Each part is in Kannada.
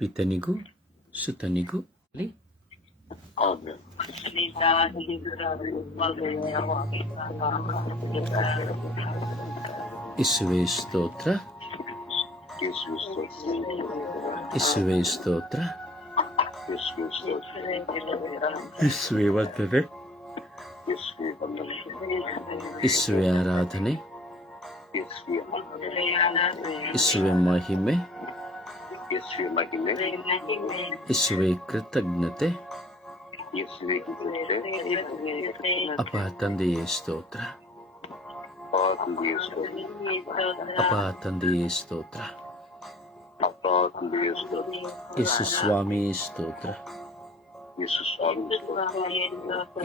ಪಿತನಿಗೂ ಸುತನಿಗೂ ಇಸುವೆ ಸ್ತೋತ್ರ, ಇಸುವೆ ಸ್ತೋತ್ರ, ಇಸುವೆ ವಂದನೆ, ಇಸುವೆ ಆರಾಧನೆ, ಇಸುವೆ ಮಹಿಮೆ, ಇಸುವೆ ಕೃತಜ್ಞತೆ. ಅಪ ತಂದೆಯೇ ಸ್ತೋತ್ರ, ಅಪ ತಂದೆಯೇ ಸ್ತೋತ್ರ, ಯೇಸು ಸ್ವಾಮಿ ಸ್ತೋತ್ರ,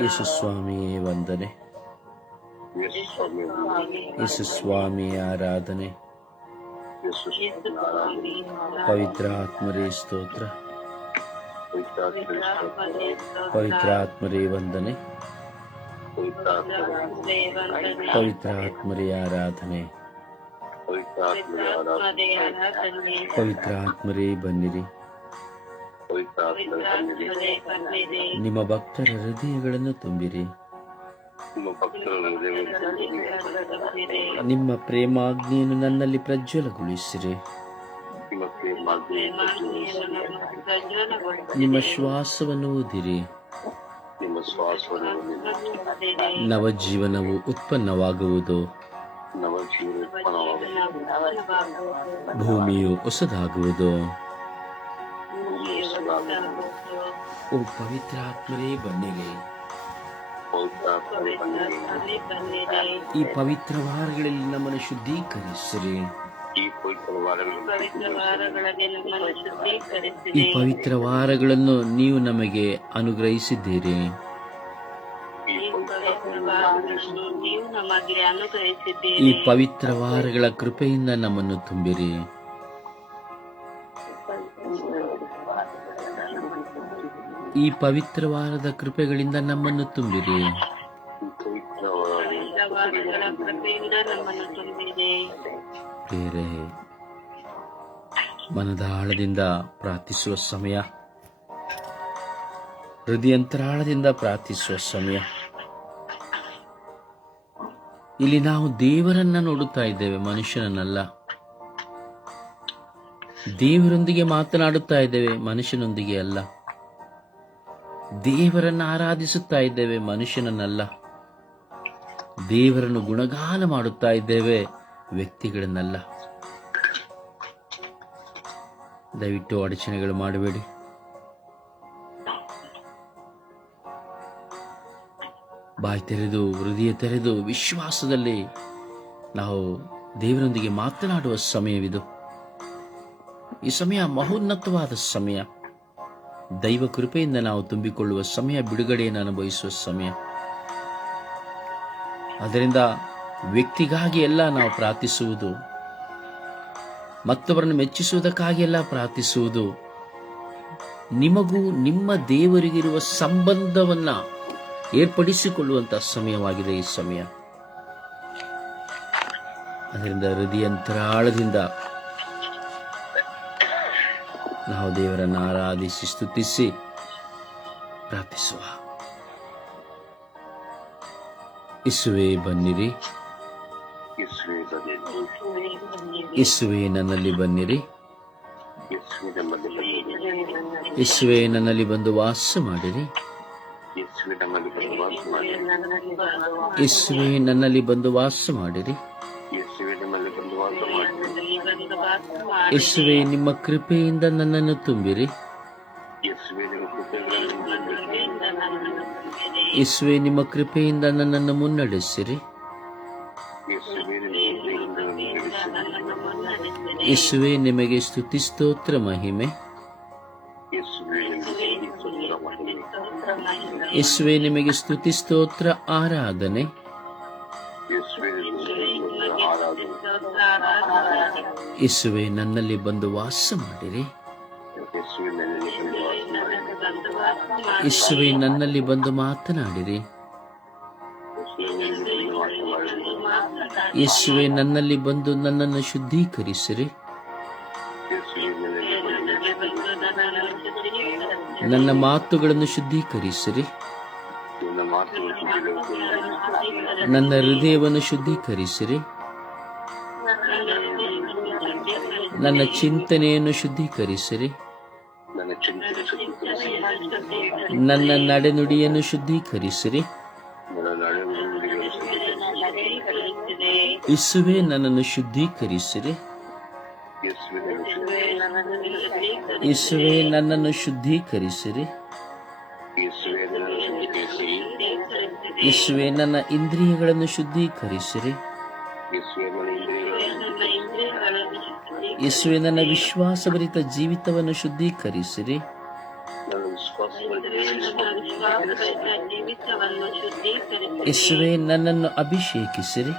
ಯೇಸು ಸ್ವಾಮಿಯೇ ವಂದನೆ, ಯೇಸು ಸ್ವಾಮಿ ಆರಾಧನೆ, ಪವಿತ್ರ ಆತ್ಮರೇ ಸ್ತೋತ್ರ, ಪವಿತ್ರ ಆತ್ಮರೇ ವಂದನೆ, ಪವಿತ್ರ ಆತ್ಮರೇ ಆರಾಧನೆ, ಪವಿತ್ರ ಆತ್ಮರೇ ಬನ್ನಿರಿ. ನಿಮ್ಮ ಭಕ್ತರ ಹೃದಯಗಳನ್ನು ತುಂಬಿರಿ, ನಿಮ್ಮ ಪ್ರೇಮಾಗ್ನಿಯನ್ನು ನನ್ನಲ್ಲಿ ಪ್ರಜ್ವಲಗೊಳಿಸಿರಿ. ನಿಮ್ಮ ಶ್ವಾಸವನ್ನು ಊದಿರಿ, ನವಜೀವನವು ಉತ್ಪನ್ನವಾಗುವುದು, ಭೂಮಿಯು ಹೊಸದಾಗುವುದು. ಓ ಪವಿತ್ರಾತ್ಮರೇ ಬನ್ನಿರಿ. ಈ ಪವಿತ್ರ ವಾರಗಳಲ್ಲಿ ನಮ್ಮನ್ನು ಶುದ್ಧೀಕರಿಸಿರಿ. ಈ ಪವಿತ್ರ ವಾರಗಳನ್ನು ನೀವು ನಮಗೆ ಅನುಗ್ರಹಿಸಿದ್ದೀರಿ. ಈ ಪವಿತ್ರ ವಾರಗಳ ಕೃಪೆಯಿಂದ ನಮ್ಮನ್ನು ತುಂಬಿರಿ. ಈ ಪವಿತ್ರ ವಾರದ ಕೃಪೆಗಳಿಂದ ನಮ್ಮನ್ನು ತುಂಬಿರಿ. ಬೇರೆ ಮನದ ಆಳದಿಂದ ಪ್ರಾರ್ಥಿಸುವ ಸಮಯ, ಹೃದಯಂತರಾಳದಿಂದ ಪ್ರಾರ್ಥಿಸುವ ಸಮಯ. ಇಲ್ಲಿ ನಾವು ದೇವರನ್ನ ನೋಡುತ್ತಾ ಇದ್ದೇವೆ, ಮನುಷ್ಯನನ್ನಲ್ಲ. ದೇವರೊಂದಿಗೆ ಮಾತನಾಡುತ್ತಾ ಇದ್ದೇವೆ, ಮನುಷ್ಯನೊಂದಿಗೆ ಅಲ್ಲ. ದೇವರನ್ನು ಆರಾಧಿಸುತ್ತಾ ಇದ್ದೇವೆ, ಮನುಷ್ಯನನ್ನಲ್ಲ. ದೇವರನ್ನು ಗುಣಗಾನ ಮಾಡುತ್ತಾ ಇದ್ದೇವೆ, ವ್ಯಕ್ತಿಗಳನ್ನಲ್ಲ. ದಯವಿಟ್ಟು ಅಡಚಣೆಗಳು ಮಾಡಬೇಡಿ. ಬಾಯಿ ತೆರೆದು, ಹೃದಯ ತೆರೆದು, ವಿಶ್ವಾಸದಲ್ಲಿ ನಾವು ದೇವರೊಂದಿಗೆ ಮಾತನಾಡುವ ಸಮಯವಿದು. ಈ ಸಮಯ ಮಹೋನ್ನತವಾದ ಸಮಯ. ದೈವ ಕೃಪೆಯಿಂದ ನಾವು ತುಂಬಿಕೊಳ್ಳುವ ಸಮಯ, ಬಿಡುಗಡೆಯನ್ನು ಅನುಭವಿಸುವ ಸಮಯ. ಅದರಿಂದ ವ್ಯಕ್ತಿಗಾಗಿ ಎಲ್ಲ ನಾವು ಪ್ರಾರ್ಥಿಸುವುದು, ಮತ್ತೊಬ್ಬರನ್ನು ಮೆಚ್ಚಿಸುವುದಕ್ಕಾಗಿ ಎಲ್ಲ ಪ್ರಾರ್ಥಿಸುವುದು, ನಿಮಗೂ ನಿಮ್ಮ ದೇವರಿಗಿರುವ ಸಂಬಂಧವನ್ನ ಏರ್ಪಡಿಸಿಕೊಳ್ಳುವಂತಹ ಸಮಯವಾಗಿದೆ ಈ ಸಮಯ. ಅದರಿಂದ ಹೃದಯಂತರಾಳದಿಂದ ನಾವು ದೇವರನ್ನು ಆರಾಧಿಸಿ, ಸ್ತುತಿಸಿ ಪ್ರಾರ್ಥಿಸುವ. ಯೇಸುವೇ ಬನ್ನಿರಿ, ಯೇಸುವೇ ನನ್ನಲ್ಲಿ ಬನ್ನಿರಿ, ಯೇಸುವೇ ನನ್ನಲ್ಲಿ ಬಂದು ವಾಸ ಮಾಡಿರಿ, ಯೇಸುವೇ ನನ್ನಲ್ಲಿ ಬಂದು ವಾಸ ಮಾಡಿರಿ. ಯೇಸುವೇ ನಿಮ್ಮ ಕೃಪೆಯಿಂದ ನನ್ನನ್ನು ತುಂಬಿರಿ. ಯೇಸುವೇ ನಿಮ್ಮ ಕೃಪೆಯಿಂದ ನನ್ನನ್ನು ಮುನ್ನಡೆಸಿರಿ. ಯೇಸುವೇ ನಿಮಗೆ ಸ್ತುತಿ ಸ್ತೋತ್ರ ಮಹಿಮೆ. ಯೇಸುವೇ ನಿಮಗೆ ಸ್ತುತಿ ಸ್ತೋತ್ರ ಆರಾಧನೆ. ಯೇಸುವೇ ನನ್ನಲ್ಲಿ ಬಂದು ವಾಸ ಮಾಡಿರಿ. ಯೇಸುವೇ ನನ್ನಲ್ಲಿ ಬಂದು ಮಾತನಾಡಿರಿ. ಯೇಸುವೇ ನನ್ನಲ್ಲಿ ಬಂದು ನನ್ನನ್ನು ಶುದ್ಧೀಕರಿಸಿರಿ. ನನ್ನ ಮಾತುಗಳನ್ನು ಶುದ್ಧೀಕರಿಸಿರಿ. ನನ್ನ ಹೃದಯವನ್ನು ಶುದ್ಧೀಕರಿಸಿರಿ. ನನ್ನ ಚಿಂತನೆಯನ್ನು ಶುದ್ಧೀಕರಿಸಿರಿ. ನನ್ನ ನಡೆನುಡಿಯನ್ನು ಶುದ್ಧೀಕರಿಸಿರಿ. ಯೇಸುವೇ ನನ್ನನ್ನು ಶುದ್ಧೀಕರಿಸಿರಿ. ಯೇಸುವೇ ನನ್ನನ್ನು ಶುದ್ಧೀಕರಿಸಿರಿ. ಯೇಸುವೇ ನನ್ನ ಇಂದ್ರಿಯಗಳನ್ನು ಶುದ್ಧೀಕರಿಸಿರಿ. ಯೇಸುವೇ ನನ್ನ ವಿಶ್ವಾಸಭರಿತ ಜೀವಿತವನ್ನು ಶುದ್ಧೀಕರಿಸಿರಿ. ಯೇಸುವೇ ನನ್ನನ್ನು ಅಭಿಷೇಕಿಸಿರಿ.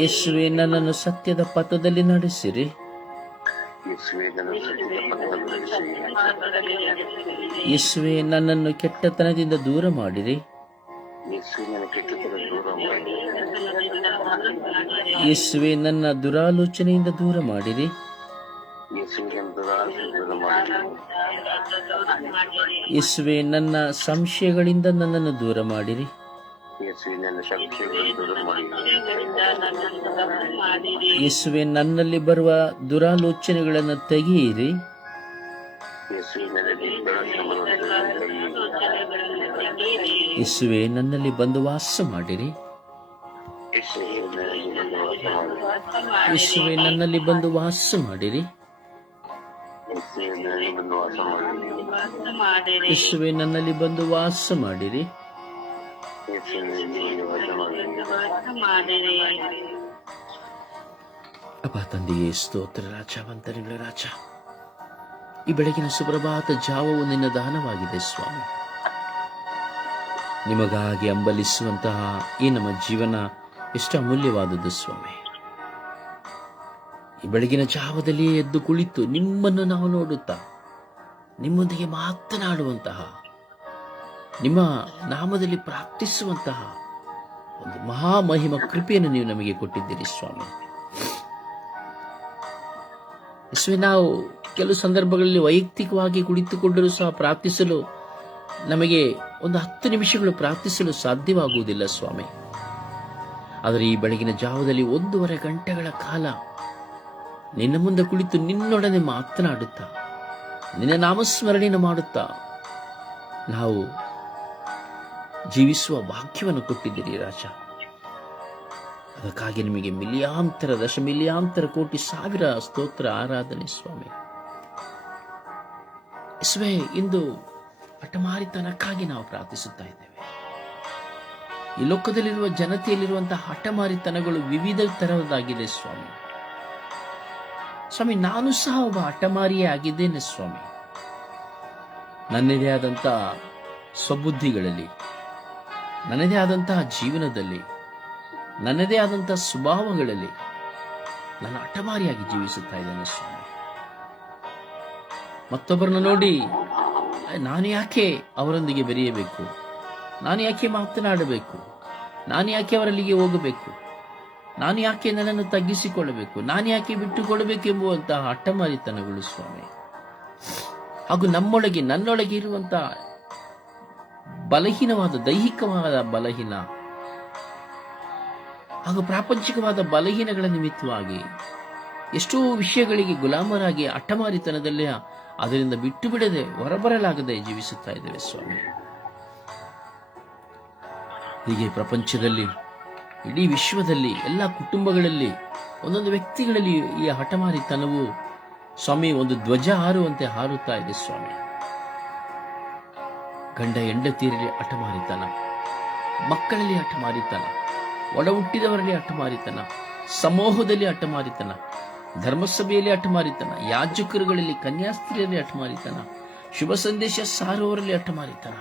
ಯೇಸುವೇ ನನ್ನನ್ನು ಸತ್ಯದ ಪಥದಲ್ಲಿ ನಡೆಸಿರಿ. ಯೇಸುವೇ ನನ್ನನ್ನು ಕೆಟ್ಟತನದಿಂದ ದೂರ ಮಾಡಿರಿ. ಯೇಸುವೇ ನನ್ನ ದುರಾಲೋಚನೆಯಿಂದ ದೂರ ಮಾಡಿರಿ. ಯೇಸುವೇ ನನ್ನ ಸಂಶಯಗಳಿಂದ ನನ್ನನ್ನು ದೂರ ಮಾಡಿರಿ. ಯೇಸುವೇ ನನ್ನಲ್ಲಿ ಬರುವ ದುರಾಲೋಚನೆಗಳನ್ನು ತೆಗೆಯಿರಿ. ಯೇಸುವೇ ನನ್ನಲ್ಲಿ ಬಂದು ವಾಸ ಮಾಡಿರಿ. ಯೇಸುವೇ ನನ್ನಲ್ಲಿ ಬಂದು ವಾಸ ಮಾಡಿರಿ. ಯೇಸುವೇ ನನ್ನಲ್ಲಿ ಬಂದು ವಾಸ ಮಾಡಿರಿ. ಅಪ್ಪ ತಂದೆಯೇ ಸ್ತೋತ್ರ ರಾಜ, ವಂದನೆಗಳ ರಾಜ. ಈ ಬೆಳಗಿನ ಸುಪ್ರಭಾತ ಜಾವವು ನಿನ್ನ ದಾನವಾಗಿದೆ ಸ್ವಾಮಿ. ನಿಮಗಾಗಿ ಹಂಬಲಿಸುವಂತಹ ಈ ನಮ್ಮ ಜೀವನ ಎಷ್ಟು ಅಮೂಲ್ಯವಾದದ್ದು ಸ್ವಾಮಿ. ಈ ಬೆಳಗಿನ ಜಾವದಲ್ಲಿ ಎದ್ದು ಕುಳಿತು ನಿಮ್ಮನ್ನು ನಾವು ನೋಡುತ್ತಾ ನಿಮ್ಮೊಂದಿಗೆ ಮಾತನಾಡುವಂತಹ, ನಿಮ್ಮ ನಾಮದಲ್ಲಿ ಪ್ರಾರ್ಥಿಸುವಂತಹ ಒಂದು ಮಹಾಮಹಿಮ ಕೃಪೆಯನ್ನು ನೀವು ನಮಗೆ ಕೊಟ್ಟಿದ್ದೀರಿ ಸ್ವಾಮಿ. ಯೇಸುವೇ, ನಾವು ಕೆಲವು ಸಂದರ್ಭಗಳಲ್ಲಿ ವೈಯಕ್ತಿಕವಾಗಿ ಕುಳಿತುಕೊಂಡರೂ ಸಹ ಪ್ರಾರ್ಥಿಸಲು ನಮಗೆ ಒಂದು 10 ನಿಮಿಷಗಳು ಪ್ರಾರ್ಥಿಸಲು ಸಾಧ್ಯವಾಗುವುದಿಲ್ಲ ಸ್ವಾಮಿ. ಆದರೆ ಈ ಬೆಳಗಿನ ಜಾವದಲ್ಲಿ 1.5 ಗಂಟೆಗಳ ಕಾಲ ನಿನ್ನ ಮುಂದೆ ಕುಳಿತು ನಿನ್ನೊಡನೆ ಮಾತನಾಡುತ್ತಾ ನಿನ್ನ ನಾಮಸ್ಮರಣೆಯನ್ನು ಮಾಡುತ್ತಾ ನಾವು ಜೀವಿಸುವ ಭಾಗ್ಯವನ್ನು ಕೊಟ್ಟಿದ್ದೀರಿ ರಾಜ. ಅದಕ್ಕಾಗಿ ನಿಮಗೆ ಮಿಲಿಯಾಂತರ, ದಶಮಿಲಿಯಾಂತರ, ಕೋಟಿ ಸಾವಿರ ಸ್ತೋತ್ರ, ಆರಾಧನೆ ಸ್ವಾಮಿ. ಯೇಸುವೇ, ಇಂದು ಹಠಮಾರಿತನಕ್ಕಾಗಿ ನಾವು ಪ್ರಾರ್ಥಿಸುತ್ತಾ ಇದ್ದೇವೆ. ಈ ಲೋಕದಲ್ಲಿರುವ ಜನತೆಯಲ್ಲಿರುವಂತಹ ಹಠಮಾರಿತನಗಳು ವಿವಿಧ ತರಹದಾಗಿದೆ ಸ್ವಾಮಿ. ಸ್ವಾಮಿ, ನಾನು ಸಹ ಒಬ್ಬ ಹಠಮಾರಿಯೇ ಆಗಿದ್ದೇನೆ ಸ್ವಾಮಿ. ನನ್ನದೇ ಆದಂತಹ ಸ್ವಬುದ್ಧಿಗಳಲ್ಲಿ, ನನ್ನದೇ ಆದಂತಹ ಜೀವನದಲ್ಲಿ, ನನ್ನದೇ ಆದಂತಹ ಸ್ವಭಾವಗಳಲ್ಲಿ ನಾನು ಹಠಮಾರಿಯಾಗಿ ಜೀವಿಸುತ್ತಾ ಇದ್ದೇನೆ ಸ್ವಾಮಿ. ಮತ್ತೊಬ್ಬರನ್ನು ನೋಡಿ ನಾನು ಯಾಕೆ ಅವರೊಂದಿಗೆ ಬೆರೆಯಬೇಕು, ನಾನು ಯಾಕೆ ಮಾತನಾಡಬೇಕು, ನಾನು ಯಾಕೆ ಅವರಲ್ಲಿಗೆ ಹೋಗಬೇಕು, ನಾನು ಯಾಕೆ ನನ್ನನ್ನು ತಗ್ಗಿಸಿಕೊಳ್ಳಬೇಕು, ನಾನು ಯಾಕೆ ಬಿಟ್ಟುಕೊಡಬೇಕು ಎಂಬುವಂತಹ ಹಠಮಾರಿತನಗಳು ಸ್ವಾಮಿ. ಹಾಗೂ ನನ್ನೊಳಗೆ ಇರುವಂತಹ ಬಲಹೀನವಾದ, ದೈಹಿಕವಾದ ಬಲಹೀನ ಹಾಗೂ ಪ್ರಾಪಂಚಿಕವಾದ ಬಲಹೀನಗಳ ನಿಮಿತ್ತವಾಗಿ ಎಷ್ಟೋ ವಿಷಯಗಳಿಗೆ ಗುಲಾಮರಾಗಿ ಹಠಮಾರಿತನದಲ್ಲೇ ಅದರಿಂದ ಬಿಟ್ಟು ಬಿಡದೆ ಹೊರಬರಲಾಗದೆ ಜೀವಿಸುತ್ತಾ ಇದ್ದೇವೆ ಸ್ವಾಮಿ. ಹೀಗೆ ಪ್ರಪಂಚದಲ್ಲಿ, ಇಡೀ ವಿಶ್ವದಲ್ಲಿ, ಎಲ್ಲ ಕುಟುಂಬಗಳಲ್ಲಿ, ಒಂದೊಂದು ವ್ಯಕ್ತಿಗಳಲ್ಲಿ ಈ ಹಠಮಾರಿತನವು ಸ್ವಾಮಿ ಒಂದು ಧ್ವಜ ಹಾರುವಂತೆ ಹಾರುತ್ತಾ ಇದೆ ಸ್ವಾಮಿ. ಗಂಡ ಹೆಂಡತಿಯರಲ್ಲಿ ಹಠಮಾರಿತನ, ಮಕ್ಕಳಲ್ಲಿ ಹಠಮಾರಿತನ, ಒಡ ಹುಟ್ಟಿದವರಲ್ಲಿ ಹಠಮಾರಿತನ, ಸಮೂಹದಲ್ಲಿ ಹಠಮಾರಿತನ, ಧರ್ಮಸಭೆಯಲ್ಲಿ ಹಠಮಾರಿತನ, ಯಾಜಕರುಗಳಲ್ಲಿ, ಕನ್ಯಾಸ್ತ್ರೀಯರಲ್ಲಿ ಹಠಮಾರಿತನ, ಶುಭ ಸಂದೇಶ ಸಾರುವವರಲ್ಲಿ ಹಠಮಾರಿತನ,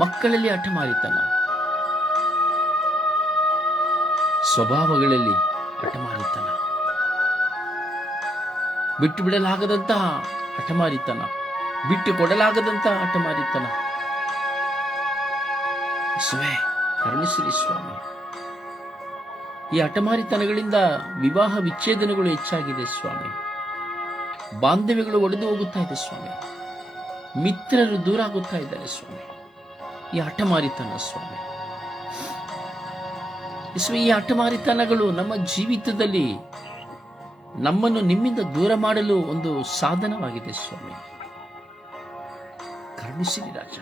ಮಕ್ಕಳಲ್ಲಿ ಹಠಮಾರಿತನ, ಸ್ವಭಾವಗಳಲ್ಲಿ ಹಠಮಾರಿತನ, ಬಿಟ್ಟು ಬಿಡಲಾಗದಂತಹ ಹಠಮಾರಿತನ, ಬಿಟ್ಟು ಕೊಡಲಾಗದಂತಹ ಹಠಮಾರಿತನ. ಯೇಸುವೇ, ಕರುಣಿಸಿರಿ ಸ್ವಾಮಿ. ಈ ಹಠಮಾರಿತನಗಳಿಂದ ವಿವಾಹ ವಿಚ್ಛೇದನಗಳು ಹೆಚ್ಚಾಗಿದೆ ಸ್ವಾಮಿ. ಬಾಂಧವ್ಯಗಳು ಒಡೆದು ಹೋಗುತ್ತಾ ಇದೆ ಸ್ವಾಮಿ. ಮಿತ್ರರು ದೂರ ಆಗುತ್ತಾ ಇದ್ದಾರೆ ಸ್ವಾಮಿ. ಈ ಹಠಮಾರಿತನ ಸ್ವಾಮಿ, ಈ ಹಠಮಾರಿತನಗಳು ನಮ್ಮ ಜೀವಿತದಲ್ಲಿ ನಮ್ಮನ್ನು ನಿಮ್ಮಿಂದ ದೂರ ಮಾಡಲು ಒಂದು ಸಾಧನವಾಗಿದೆ ಸ್ವಾಮಿ. ಕರುಣಿಸಿರಿ ರಾಜ.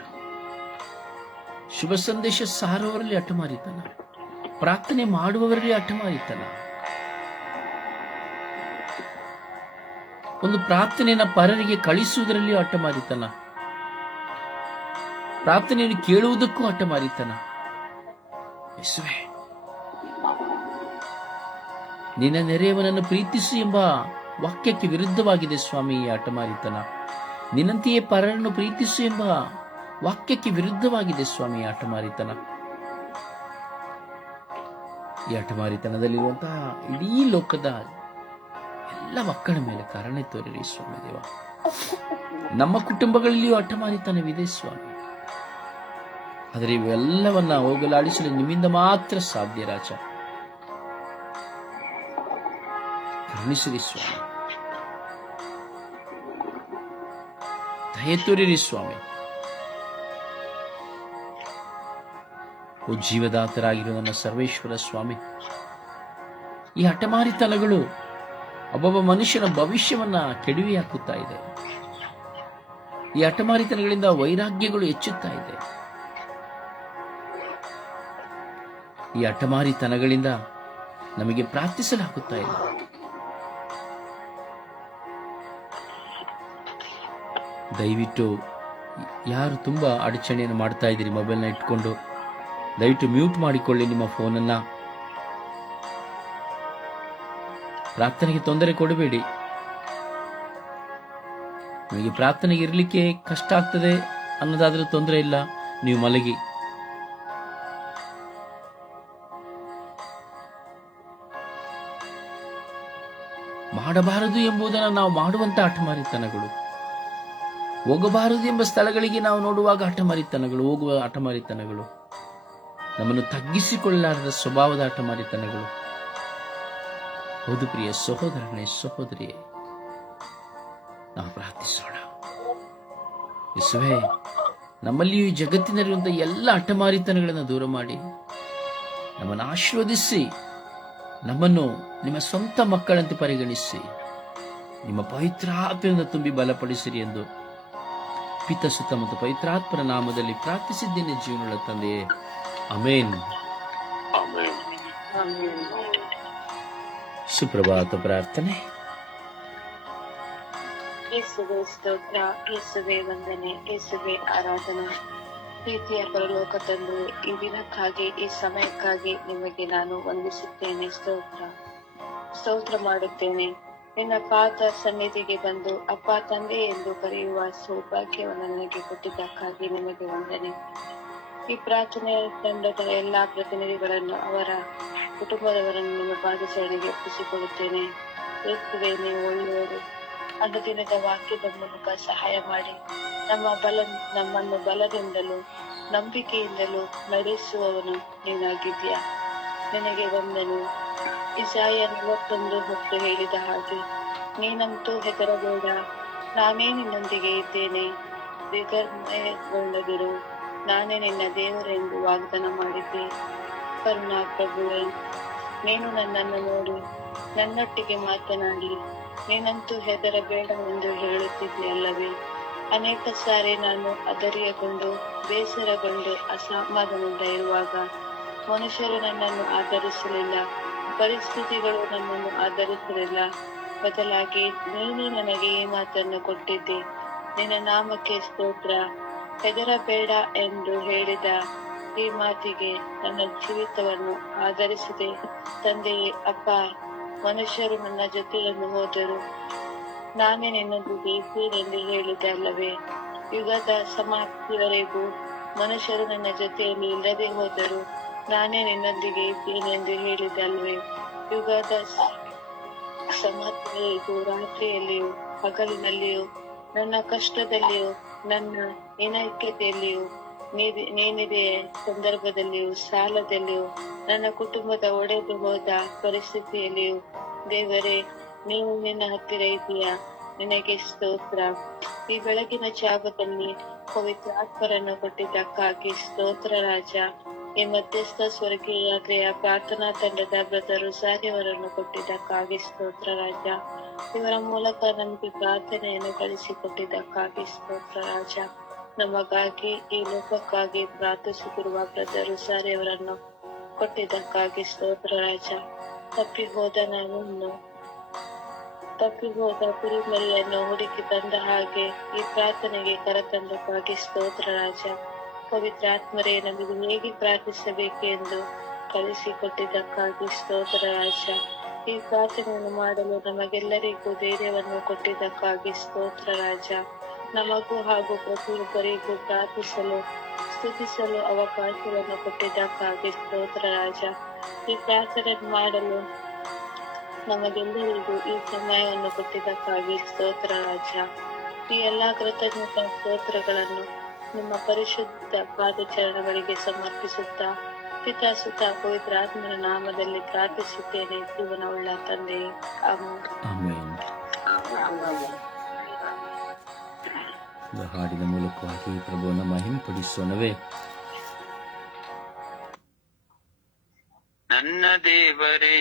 ಶುಭ ಸಂದೇಶ ಸಾರುವವರಲ್ಲಿ ಹಠಮಾರಿತನ, ಪ್ರಾರ್ಥನೆ ಮಾಡುವವರಲ್ಲಿ ಹಠಮಾರಿತನ, ಒಂದು ಪ್ರಾರ್ಥನೆಯನ್ನು ಪರರಿಗೆ ಕಳಿಸುವುದರಲ್ಲಿ ಹಠಮಾರಿತನ, ಪ್ರಾರ್ಥನೆಯನ್ನು ಕೇಳುವುದಕ್ಕೂ ಹಠಮಾರಿತನ. ಯೇಸುವೇ, ನಿನ್ನ ನೆರೆಯವನನ್ನು ಪ್ರೀತಿಸು ಎಂಬ ವಾಕ್ಯಕ್ಕೆ ವಿರುದ್ಧವಾಗಿದೆ ಸ್ವಾಮಿ ಈ ಹಠಮಾರಿತನ. ನಿನ್ನಂತೆಯೇ ಪರರನ್ನು ಪ್ರೀತಿಸು ಎಂಬ ವಾಕ್ಯಕ್ಕೆ ವಿರುದ್ಧವಾಗಿದೆ ಸ್ವಾಮಿ ಈ ಹಠಮಾರಿತನ. ಈ ಹಠಮಾರಿತನದಲ್ಲಿರುವಂತಹ ಇಡೀ ಲೋಕದ ಎಲ್ಲ ಮಕ್ಕಳ ಮೇಲೆ ಕರುಣೆ ತೋರಿರಿ ಸ್ವಾಮಿ ದೇವ. ನಮ್ಮ ಕುಟುಂಬಗಳಲ್ಲಿಯೂ ಹಠಮಾರಿತನವಿದೆ ಸ್ವಾಮಿ. ಆದರೆ ಇವೆಲ್ಲವನ್ನ ಹೋಗಲಾಡಿಸಲು ನಿಮ್ಮಿಂದ ಮಾತ್ರ ಸಾಧ್ಯ ರಾಜ. ಕರುಣಿಸಿರಿ ಸ್ವಾಮಿ, ದಯೆ ತೋರಿರಿ ಸ್ವಾಮಿ. ಓ ಜೀವದಾತರಾಗಿರುವ ನನ್ನ ಸರ್ವೇಶ್ವರ ಸ್ವಾಮಿ, ಈ ಹಠಮಾರಿತನಗಳು ಒಬ್ಬೊಬ್ಬ ಮನುಷ್ಯನ ಭವಿಷ್ಯವನ್ನ ಕೆಡವಿ ಹಾಕುತ್ತಾ ಇದೆ. ಈ ಹಠಮಾರಿತನಗಳಿಂದ ವೈರಾಗ್ಯಗಳು ಹೆಚ್ಚುತ್ತಾ ಇದೆ. ಈ ಹಠಮಾರಿತನಗಳಿಂದ ನಮಗೆ ಪ್ರಾರ್ಥಿಸಲಾಗುತ್ತಾ ಇಲ್ಲ. ದಯವಿಟ್ಟು ಯಾರು ತುಂಬಾ ಅಡಚಣೆಯನ್ನು ಮಾಡ್ತಾ ಇದ್ದೀರಿ ಮೊಬೈಲ್ನ ಇಟ್ಕೊಂಡು, ದಯವಿಟ್ಟು ಮ್ಯೂಟ್ ಮಾಡಿಕೊಳ್ಳಿ ನಿಮ್ಮ ಫೋನನ್ನ. ಪ್ರಾರ್ಥನೆಗೆ ತೊಂದರೆ ಕೊಡಬೇಡಿ. ನಿಮಗೆ ಪ್ರಾರ್ಥನೆಗೆ ಇರಲಿಕ್ಕೆ ಕಷ್ಟ ಆಗ್ತದೆ ಅನ್ನೋದಾದ್ರೆ ತೊಂದರೆ ಇಲ್ಲ, ನೀವು ಮಲಗಿ. ಮಾಡಬಾರದು ಎಂಬುದನ್ನು ನಾವು ಮಾಡುವಂತ ಹಠಮಾರಿತನಗಳು, ಹೋಗಬಾರದು ಎಂಬ ಸ್ಥಳಗಳಿಗೆ ನಾವು ನೋಡುವಾಗ ಹಠಮಾರಿತನಗಳು, ಹೋಗುವ ಹಠಮಾರಿತನಗಳು, ನಮ್ಮನ್ನು ತಗ್ಗಿಸಿಕೊಳ್ಳಲಾರದ ಸ್ವಭಾವದ ಹಠಮಾರಿತನಗಳು. ಹೌದು ಪ್ರಿಯ ಸಹೋದರನೇ, ಸಹೋದರಿಯೇ, ನಾವು ಪ್ರಾರ್ಥಿಸೋಣ. ಯೇಸುವೇ, ನಮ್ಮಲ್ಲಿಯೂ ಈ ಜಗತ್ತಿನಲ್ಲಿರುವಂತಹ ಎಲ್ಲ ಹಠಮಾರಿತನಗಳನ್ನು ದೂರ ಮಾಡಿ ನಮ್ಮನ್ನು ಆಶೀರ್ವದಿಸಿ, ನಮ್ಮನ್ನು ನಿಮ್ಮ ಸ್ವಂತ ಮಕ್ಕಳಂತೆ ಪರಿಗಣಿಸಿ, ನಿಮ್ಮ ಪವಿತ್ರಾತ್ಮದಿಂದ ತುಂಬಿ ಬಲಪಡಿಸಿರಿ ಎಂದು ಪಿತ, ಸುತ ಮತ್ತು ಪವಿತ್ರಾತ್ಮನ ನಾಮದಲ್ಲಿ ಪ್ರಾರ್ಥಿಸಿದ್ದೇನೆ ಜೀವನದ ತಂದೆಯೇ, ಆಮೆನ್. ಸುಪ್ರಭಾತ ಪ್ರಾರ್ಥನೆ. ಯೇಸುವೆ ಸ್ತೋತ್ರ, ಯೇಸುವೆ ವಂದನೆ, ಯೇಸುವೆ ಆರಾಧನಾ. ಪ್ರೀತಿಯ ಪರಲೋಕ ತಂದೆ, ಈ ದಿನಕ್ಕಾಗಿ, ಈ ಸಮಯಕ್ಕಾಗಿ ನಿಮಗೆ ನಾನು ವಂದಿಸುತ್ತೇನೆ. ಸ್ತೋತ್ರ ಮಾಡುತ್ತೇನೆ. ನಿನ್ನ ಪಾದ ಸನ್ನಿಧಿಗೆ ಬಂದು ಅಪ್ಪ, ತಂದೆ ಎಂದು ಕರೆಯುವ ಸೌಭಾಗ್ಯವನ್ನು ನನಗೆ ಕೊಟ್ಟಿದ್ದಕ್ಕಾಗಿ ನಿಮಗೆ ವಂದನೆ. ಈ ಪ್ರಾರ್ಥನೆ ತಂಡದ ಎಲ್ಲಾ ಪ್ರತಿನಿಧಿಗಳನ್ನು, ಅವರ ಕುಟುಂಬದವರನ್ನು ನಿಮ್ಮ ಪಾದಸರಣಿಗೆ ಒಪ್ಪಿಸಿಕೊಳ್ಳುತ್ತೇನೆ. ಯೇಸುವೆ, ನೀವು ಒಳ್ಳೆಯವರು. ಅನುದಿನದ ವಾಕ್ಯದ ಮೂಲಕ ಸಹಾಯ ಮಾಡಿ ನಮ್ಮನ್ನು ಬಲದಿಂದಲೂ ನಂಬಿಕೆಯಿಂದಲೂ ನಡೆಸುವವನು ನೀನಾಗಿದ್ದೀಯಾ. ನಿನಗೆ ವಂದನೆ. ಇಸಾಯ 41:10 ಹೇಳಿದ ಹಾಗೆ, ನೀನಂತೂ ಹೆದರಬೇಡ, ನಾನೇ ನಿನ್ನೊಂದಿಗೆ ಇದ್ದೇನೆ, ದಿಗ್ಭ್ರಮೆಗೊಳ್ಳದಿರು, ನಾನೇ ನಿನ್ನ ದೇವರೆಂದು ವಾಗ್ದಾನ ಮಾಡಿದ್ದೆ. ಕರುಣಾ ಪ್ರಭುವೇ, ನೀನು ನನ್ನನ್ನು ನೋಡಿ ನನ್ನೊಟ್ಟಿಗೆ ಮಾತನಾಡಿ, ನೀನಂತೂ ಹೆದರಬೇಡ ಎಂದು ಹೇಳುತ್ತಿದ್ದೆ. ಅನೇಕ ಸಾರಿ ನಾನು ಅಧೈರ್ಯಗೊಂಡು ಬೇಸರಗೊಂಡು ಅಸಮಾಧಾನದಿಂದ ಇರುವಾಗ ಮನುಷ್ಯರು ನನ್ನನ್ನು ಆಧರಿಸಲಿಲ್ಲ, ಪರಿಸ್ಥಿತಿಗಳು ನನ್ನನ್ನು ಆಧರಿಸಲಿಲ್ಲ. ಬದಲಾಗಿ ನೀನೇ ನನಗೆ ಈ ಮಾತನ್ನು ಕೊಟ್ಟಿದ್ದೆ. ನಿನ್ನ ನಾಮಕ್ಕೆ ಸ್ತೋತ್ರ. ಹೆದರಬೇಡ ಎಂದು ಹೇಳಿದ ಈ ಮಾತಿಗೆ ನನ್ನ ಜೀವಿತವನ್ನು ಆಧರಿಸಿದೆ. ತಂದೆಯೇ, ಅಪ್ಪ, ಮನುಷ್ಯರು ನನ್ನ ಜೊತೆಯನ್ನು ಹೋದರು, ನಾನೇ ನಿನ್ನೊಂದಿಗೆ ಇದ್ದೇನೆಂದು ಹೇಳಿದೆ ಅಲ್ಲವೇ. ಯುಗದ ಸಮಾಪ್ತಿಯವರೆಗೂ ಮನುಷ್ಯರು ನನ್ನ ಜೊತೆಯಲ್ಲಿ ಇಲ್ಲದೆ ಹೋದರು, ನಾನೇ ನಿನ್ನೊಂದಿಗೆ ಇದ್ದೇನೆಂದು ಹೇಳಿದೆ ಅಲ್ವೇ. ಯುಗದ ಸಮಾಪ್ತಿಯವರೆಗೂ ರಾತ್ರಿಯಲ್ಲಿಯೂ ಹಗಲಿನಲ್ಲಿಯೂ, ನನ್ನ ಕಷ್ಟದಲ್ಲಿಯೂ ನನ್ನ ಏನೈಕ್ಯತೆಯಲ್ಲಿಯೂ ನೀನಿದೆ ಸಂದರ್ಭದಲ್ಲಿಯೂ ಸಾಲದಲ್ಲಿಯೂ ನನ್ನ ಕುಟುಂಬದ ಒಡೆದು ಹೋದ ಪರಿಸ್ಥಿತಿಯಲ್ಲಿಯೂ ದೇವರೇ ನೀವು ನಿನ್ನ ಹತ್ತಿರ ಇದೆಯಾ. ನಿನಗೆ ಸ್ತೋತ್ರ. ಈ ಬೆಳಗಿನ ಜಾಗದಲ್ಲಿ ಪವಿತ್ರ ಆತ್ಮರನ್ನು ಕೊಟ್ಟಿದ್ದಕ್ಕಾಗಿ ಸ್ತೋತ್ರ ರಾಜ. ಈ ಮಧ್ಯಸ್ಥ ಸ್ವರ್ಗೀಯ ಯಾತ್ರೆಯ ಪ್ರಾರ್ಥನಾ ತಂಡದ ಬ್ರದರ್ ರುಸಾರಿಯವರನ್ನು ಕೊಟ್ಟಿದ್ದಕ್ಕಾಗಿ ಸ್ತೋತ್ರ ರಾಜ. ಇವರ ಮೂಲಕ ನಮಗೆ ಪ್ರಾರ್ಥನೆಯನ್ನು ಕಳಿಸಿಕೊಟ್ಟಿದ್ದಕ್ಕಾಗಿ ಸ್ತೋತ್ರ ರಾಜ. ನಮಗಾಗಿ ಈ ಲೋಕಕ್ಕಾಗಿ ಪ್ರಾರ್ಥಿಸುತ್ತಿರುವ ಬ್ರದರ್ ರುಸಾರಿಯವರನ್ನು ಕೊಟ್ಟಿದ್ದಕ್ಕಾಗಿ ಸ್ತೋತ್ರ ರಾಜ. ತಪ್ಪಿ ಹೋದ ಕುರಿಮರಿಯನ್ನು ಹುಡುಕಿ ತಂದ ಹಾಗೆ ಈ ಪ್ರಾರ್ಥನೆಗೆ ಕರೆತಂದಕ್ಕಾಗಿ ಸ್ತೋತ್ರ ರಾಜ. ಪವಿತ್ರ ಆತ್ಮರೇ ನಮಗೆ ಹೇಗೆ ಪ್ರಾರ್ಥಿಸಬೇಕೆಂದು ಕಲಿಸಿಕೊಟ್ಟಿದ್ದಕ್ಕಾಗಿ ಸ್ತೋತ್ರ ರಾಜ. ಈ ಪ್ರಾರ್ಥನೆಯನ್ನು ಮಾಡಲು ನಮಗೆಲ್ಲರಿಗೂ ಧೈರ್ಯವನ್ನು ಕೊಟ್ಟಿದ್ದಕ್ಕಾಗಿ ಸ್ತೋತ್ರ ರಾಜ. ನಮಗೂ ಹಾಗೂ ಪ್ರತಿಯೊಬ್ಬರಿಗೂ ಪ್ರಾರ್ಥಿಸಲು ಸ್ತುತಿಸಲು ಅವಕಾಶವನ್ನು ಕೊಟ್ಟಿದ್ದಕ್ಕಾಗಿ ಸ್ತೋತ್ರ ರಾಜ. ಈ ಪ್ರಾರ್ಥನೆ ಮಾಡಲು ನಮಗೆಲ್ಲರಿಗೂ ಈ ಸಮಯವನ್ನು ಕೊಟ್ಟಿದ್ದಕ್ಕಾಗಿ ಸ್ತೋತ್ರ ರಾಜ. ಈ ಎಲ್ಲಾ ಕೃತಜ್ಞತಾ ಸ್ತೋತ್ರಗಳನ್ನು ನಿಮ್ಮ ಪರಿಶುದ್ಧ ಪಾದಚರಣಗಳಿಗೆ ಸಮರ್ಪಿಸುತ್ತಾ ಪಿತಾ ಸುತ ಪವಿತ್ರ ಆತ್ಮನ ನಾಮದಲ್ಲಿ ಪ್ರಾರ್ಥಿಸುತ್ತೇನೆ ಜೀವನವುಳ್ಳ ತಂದೆಯೇ, ಆಮೆನ್. ಹಾಡಿನ ಮೂಲಕವಾಗಿ ಪ್ರಭುವನ್ನು ಮಹಿಮೆಪಡಿಸೋಣವೇ. ನನ್ನ ದೇವರೇ,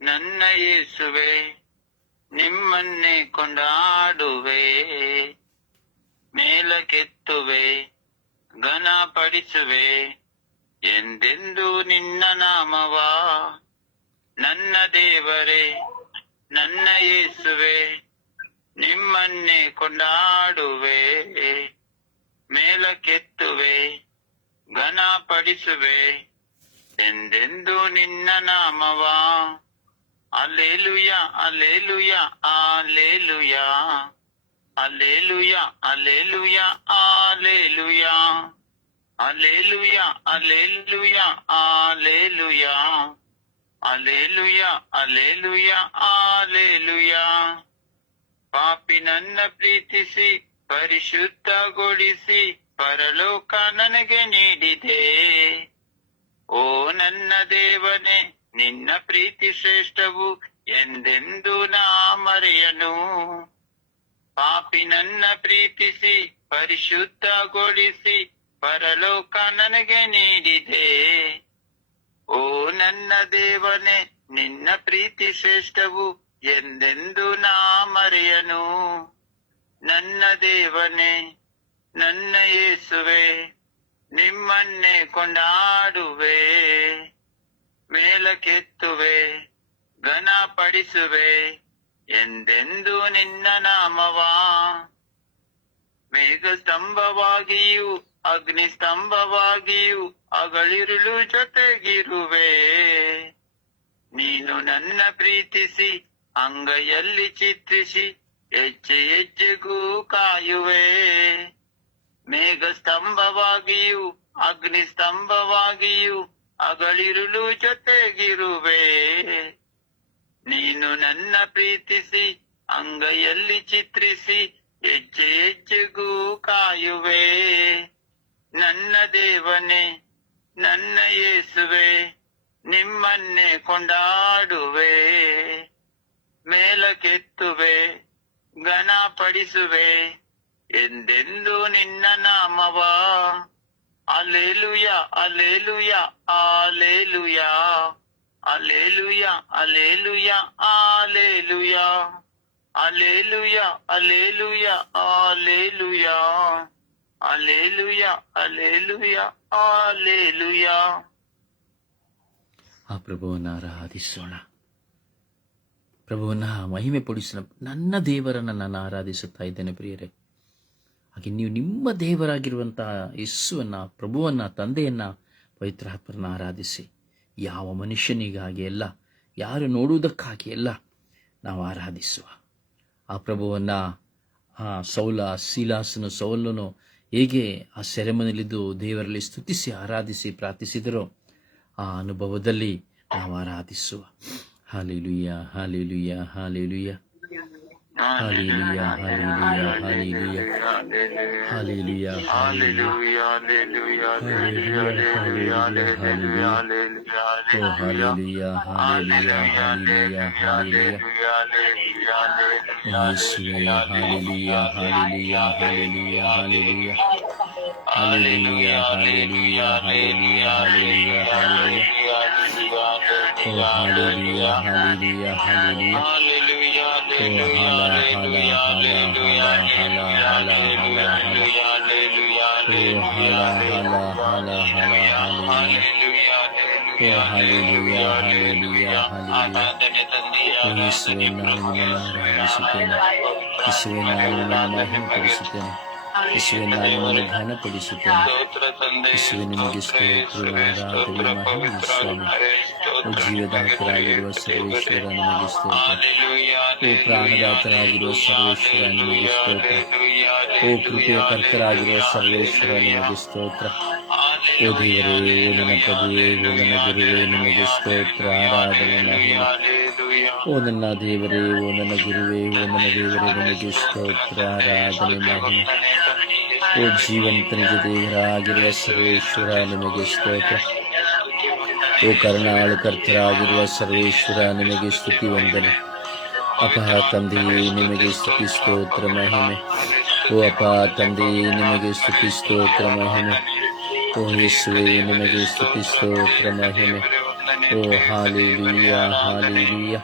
ನನ್ನ ಯೇಸುವೆ, ನಿಮ್ಮನ್ನೇ ಕೊಂಡಾಡುವೆ, ಮೇಲಕ್ಕೆತ್ತುವೆ, ಘನಪಡಿಸುವೆ ಎಂದೆಂದು ನಿನ್ನ ನಾಮವ. ನನ್ನ ದೇವರೇ, ನನ್ನ ಯೇಸುವೆ, ನಿಮ್ಮನ್ನೇ ಕೊಂಡಾಡುವೆ, ಮೇಲಕ್ಕೆತ್ತುವೆ, ಘನಪಡಿಸುವೆ ಎಂದೆಂದು ನಿನ್ನ ನಾಮವ. ಅಲ್ಲೇಲುಯ ಅಲ್ಲೇಲುಯ ಅಲ್ಲೇಲುಯ ಅಲ್ಲೇಲುಯ ಅಲ್ಲೇಲುಯ ಅಲ್ಲೇಲುಯ ಅಲ್ಲೇಲುಯ ಅಲ್ಲೇಲುಯ ಅಲ್ಲೇಲುಯ ಅಲ್ಲೇಲುಯ ಅಲ್ಲೇಲುಯ ಅಲ್ಲೇಲುಯ. ಪಾಪಿ ನನ್ನ ಪ್ರೀತಿಸಿ ಪರಿಶುದ್ಧಗೊಳಿಸಿ ಪರಲೋಕ ನನಗೆ ನೀಡಿದೆ. ಓ ನನ್ನ ದೇವನೇ, ನಿನ್ನ ಪ್ರೀತಿ ಶ್ರೇಷ್ಠವು ಎಂದೆಂದು ನಾ ಮರೆಯನು. ಪಾಪಿ ನನ್ನ ಪ್ರೀತಿಸಿ ಪರಿಶುದ್ಧಗೊಳಿಸಿ ಪರಲೋಕ ನನಗೆ ನೀಡಿದೆ. ಓ ನನ್ನ ದೇವನೇ, ನಿನ್ನ ಪ್ರೀತಿ ಶ್ರೇಷ್ಠವು ಎಂದೆಂದು ನಾ ಮರೆಯನು. ನನ್ನ ದೇವನೇ, ನನ್ನ ಯೇಸುವೆ, ನಿಮ್ಮನ್ನೇ ಕೊಂಡಾಡುವೆ, ಮೇಲಕ್ಕೆತ್ತುವೆ, ಘನಪಡಿಸುವೆ ಎಂದೆಂದು ನಿನ್ನ ನಾಮವ. ಮೇಘ ಸ್ತಂಭವಾಗಿಯೂ ಅಗ್ನಿ ಸ್ತಂಭವಾಗಿಯೂ ಅಗಳಿರುಳು ಜೊತೆಗಿರುವೆ. ನೀನು ನನ್ನ ಪ್ರೀತಿಸಿ ಅಂಗೈಯಲ್ಲಿ ಚಿತ್ರಿಸಿ ಹೆಜ್ಜೆ ಹೆಜ್ಜೆಗೂ ಕಾಯುವೆ. ಮೇಘ ಸ್ತಂಭವಾಗಿಯೂ ಅಗ್ನಿ ಸ್ತಂಭವಾಗಿಯೂ ಅಗಳಿರುಳು ಜೊತೆಗಿರುವೆ. ನೀನು ನನ್ನ ಪ್ರೀತಿಸಿ ಅಂಗೈಯಲ್ಲಿ ಚಿತ್ರಿಸಿ ಹೆಜ್ಜೆ ಹೆಜ್ಜೆಗೂ ಕಾಯುವೆ. ನನ್ನ ದೇವನೇ, ನನ್ನ ಯೇಸುವೆ, ನಿಮ್ಮನ್ನೇ ಕೊಂಡಾಡುವೆ, ಮೇಲಕ್ಕೆತ್ತುವೆ, ಘನಪಡಿಸುವೆ ಎಂದೆಂದು ನಿನ್ನ ನಾಮವ. ಅಲ್ಲೇಲುಯ ಅಲ್ಲೇಲುಯ ಅಲ್ಲೇಲುಯ ಅಲ್ಲೇಲುಯ ಅಲ್ಲೇಲುಯ ಅಲ್ಲೇಲುಯ ಅಲ್ಲೇಲುಯ ಅಲ್ಲೇಲುಯ ಅಲ್ಲೇಲುಯ ಅಲ್ಲೇಲುಯ ಅಲ್ಲೇಲುಯ ಅಲ್ಲೇಲುಯ. ಆ ಪ್ರಭುವನ್ನು ಆರಾಧಿಸೋಣ. ಪ್ರಭುವನ್ನ ಮಹಿಮೆ ಪಡಿಸೋಣ. ನನ್ನ ದೇವರನ್ನು ನಾನು ಆರಾಧಿಸುತ್ತಾ ಇದ್ದೇನೆ ಪ್ರಿಯರೇ. ಹಾಗೆ ನೀವು ನಿಮ್ಮ ದೇವರಾಗಿರುವಂತಹ ಯೇಸುವನ್ನ, ಪ್ರಭುವನ್ನ, ತಂದೆಯನ್ನ, ಪವಿತ್ರಾತ್ಮರನ್ನ ಆರಾಧಿಸಿ. ಯಾವ ಮನುಷ್ಯನಿಗಾಗಿ ಅಲ್ಲ, ಯಾರು ನೋಡುವುದಕ್ಕಾಗಿ ಅಲ್ಲ, ನಾವು ಆರಾಧಿಸುವ ಆ ಪ್ರಭುವನ್ನ. ಸೌಲನು ಹೇಗೆ ಆ ಸೆರೆಮನೆಯಲ್ಲಿದ್ದು ದೇವರಲ್ಲಿ ಸ್ತುತಿಸಿ ಆರಾಧಿಸಿ ಪ್ರಾರ್ಥಿಸಿದರೋ ಆ ಅನುಭವದಲ್ಲಿ ನಾವು ಆರಾಧಿಸುವ. ಹಾಲೆಲೂಯ, ಹಾಲೆಲೂಯ, hallelujah. Hallelujah, hallelujah, hallelujah. Hallelujah, hallelujah. Hallelujah, hallelujah, hallelujah. Oh, hallelujah, hallelujah, hallelujah, hallelujah. Oh, Yeshua, hallelujah, hallelujah, hallelujah, hallelujah. Hallelujah, hallelujah, hallelujah, hallelujah, hallelujah. Oh, hallelujah, hallelujah, hallelujah. Oh, hala, hala, hala, hala, hala, hala, hala, hala. Oh, hala, hala, hala, hala, hallelujah. Oh, hallelujah, hallelujah, hallelujah. Oh, ಯೇಸುವೆ, ನಾನು ನಿಮ್ಮನ್ನು ಆರಾಧಿಸುತ್ತೇನೆ. ಯೇಸುವೆ, ನಾನು ನಿಮ್ಮನ್ನು ಮಹಿಮೆಪಡಿಸುತ್ತೇನೆ. ಯೇಸುವೆ, ನಾನು ನಿಮ್ಮನ್ನು ಘನಪಡಿಸುತ್ತೇನೆ. ಯೇಸುವೆ, ನಿಮಗೆ ಸ್ತೋತ್ರ, ಆರಾಧನೆ, ಮಹಿಮೆ, ಸ್ವಾಮಿ. ಓ ಜೀವದಾತರಾಗಿರುವ ಸರ್ವೇಶ್ವರ, ನಿಮಗೆ ಸ್ತೋತ್ರ. ಓ ಪ್ರಾಣದಾತರಾಗಿರುವ ಸರ್ವೇಶ್ವರ, ನಿಮಗೆ ಸ್ತೋತ್ರ. ಓ ಕೃಪೆಯ ಕರ್ತರಾಗಿರುವ ಸರ್ವೇಶ್ವರ, ನಿಮಗೆ ಸ್ತೋತ್ರ. ಓ ದೇವರೇ, ಓ ನನ್ನ ಪ್ರಭುವೇ, ಓ ನನ್ನ ಗುರುವೇ, ನಿಮಗೆ ಸ್ತೋತ್ರ, ಆರಾಧನೆ, ಮಹಿಮೆ. ಓ ನನ್ನ ದೇವರೇ, ಓ ನನ್ನ ಗುರುವೇ, ಓ ನನ್ನ ದೇವರೇ, ನಿಮಗೆ ಸ್ತೋತ್ರ, ಆರಾಧನೆ, ಮಹಿಮೆ. ಓ ಜೀವಂತ ನಿಜ ದೇವರಾಗಿರುವ ಸರ್ವೇಶ್ವರ, ನಿಮಗೆ ಸ್ತೋತ್ರ. ಓ ಕರುಣಾಳು ಕರ್ತರಾಗಿರುವ ಸರ್ವೇಶ್ವರ, ನಿಮಗೆ ಸ್ತುತಿ ವಂದನೆ. ಅಪ ತಂದೆಯೇ, ನಿಮಗೆ ಸ್ತುತಿ ಸ್ತೋತ್ರ ಮಹಿಮೆ. ಓ ಅಪ ತಂದೆಯೇ, ನಿಮಗೆ ಸ್ತುತಿ ಸ್ತೋತ್ರ ಮಹಿಮೆ. ಓ ಯೇಸುವೇ, ನಿಮಗೆ ಸ್ತುತಿ ಸ್ತೋತ್ರ ಮಹಿಮೆ. ಓ ಹಾಲೆಲೂಯ, ಹಾಲೆಲೂಯ.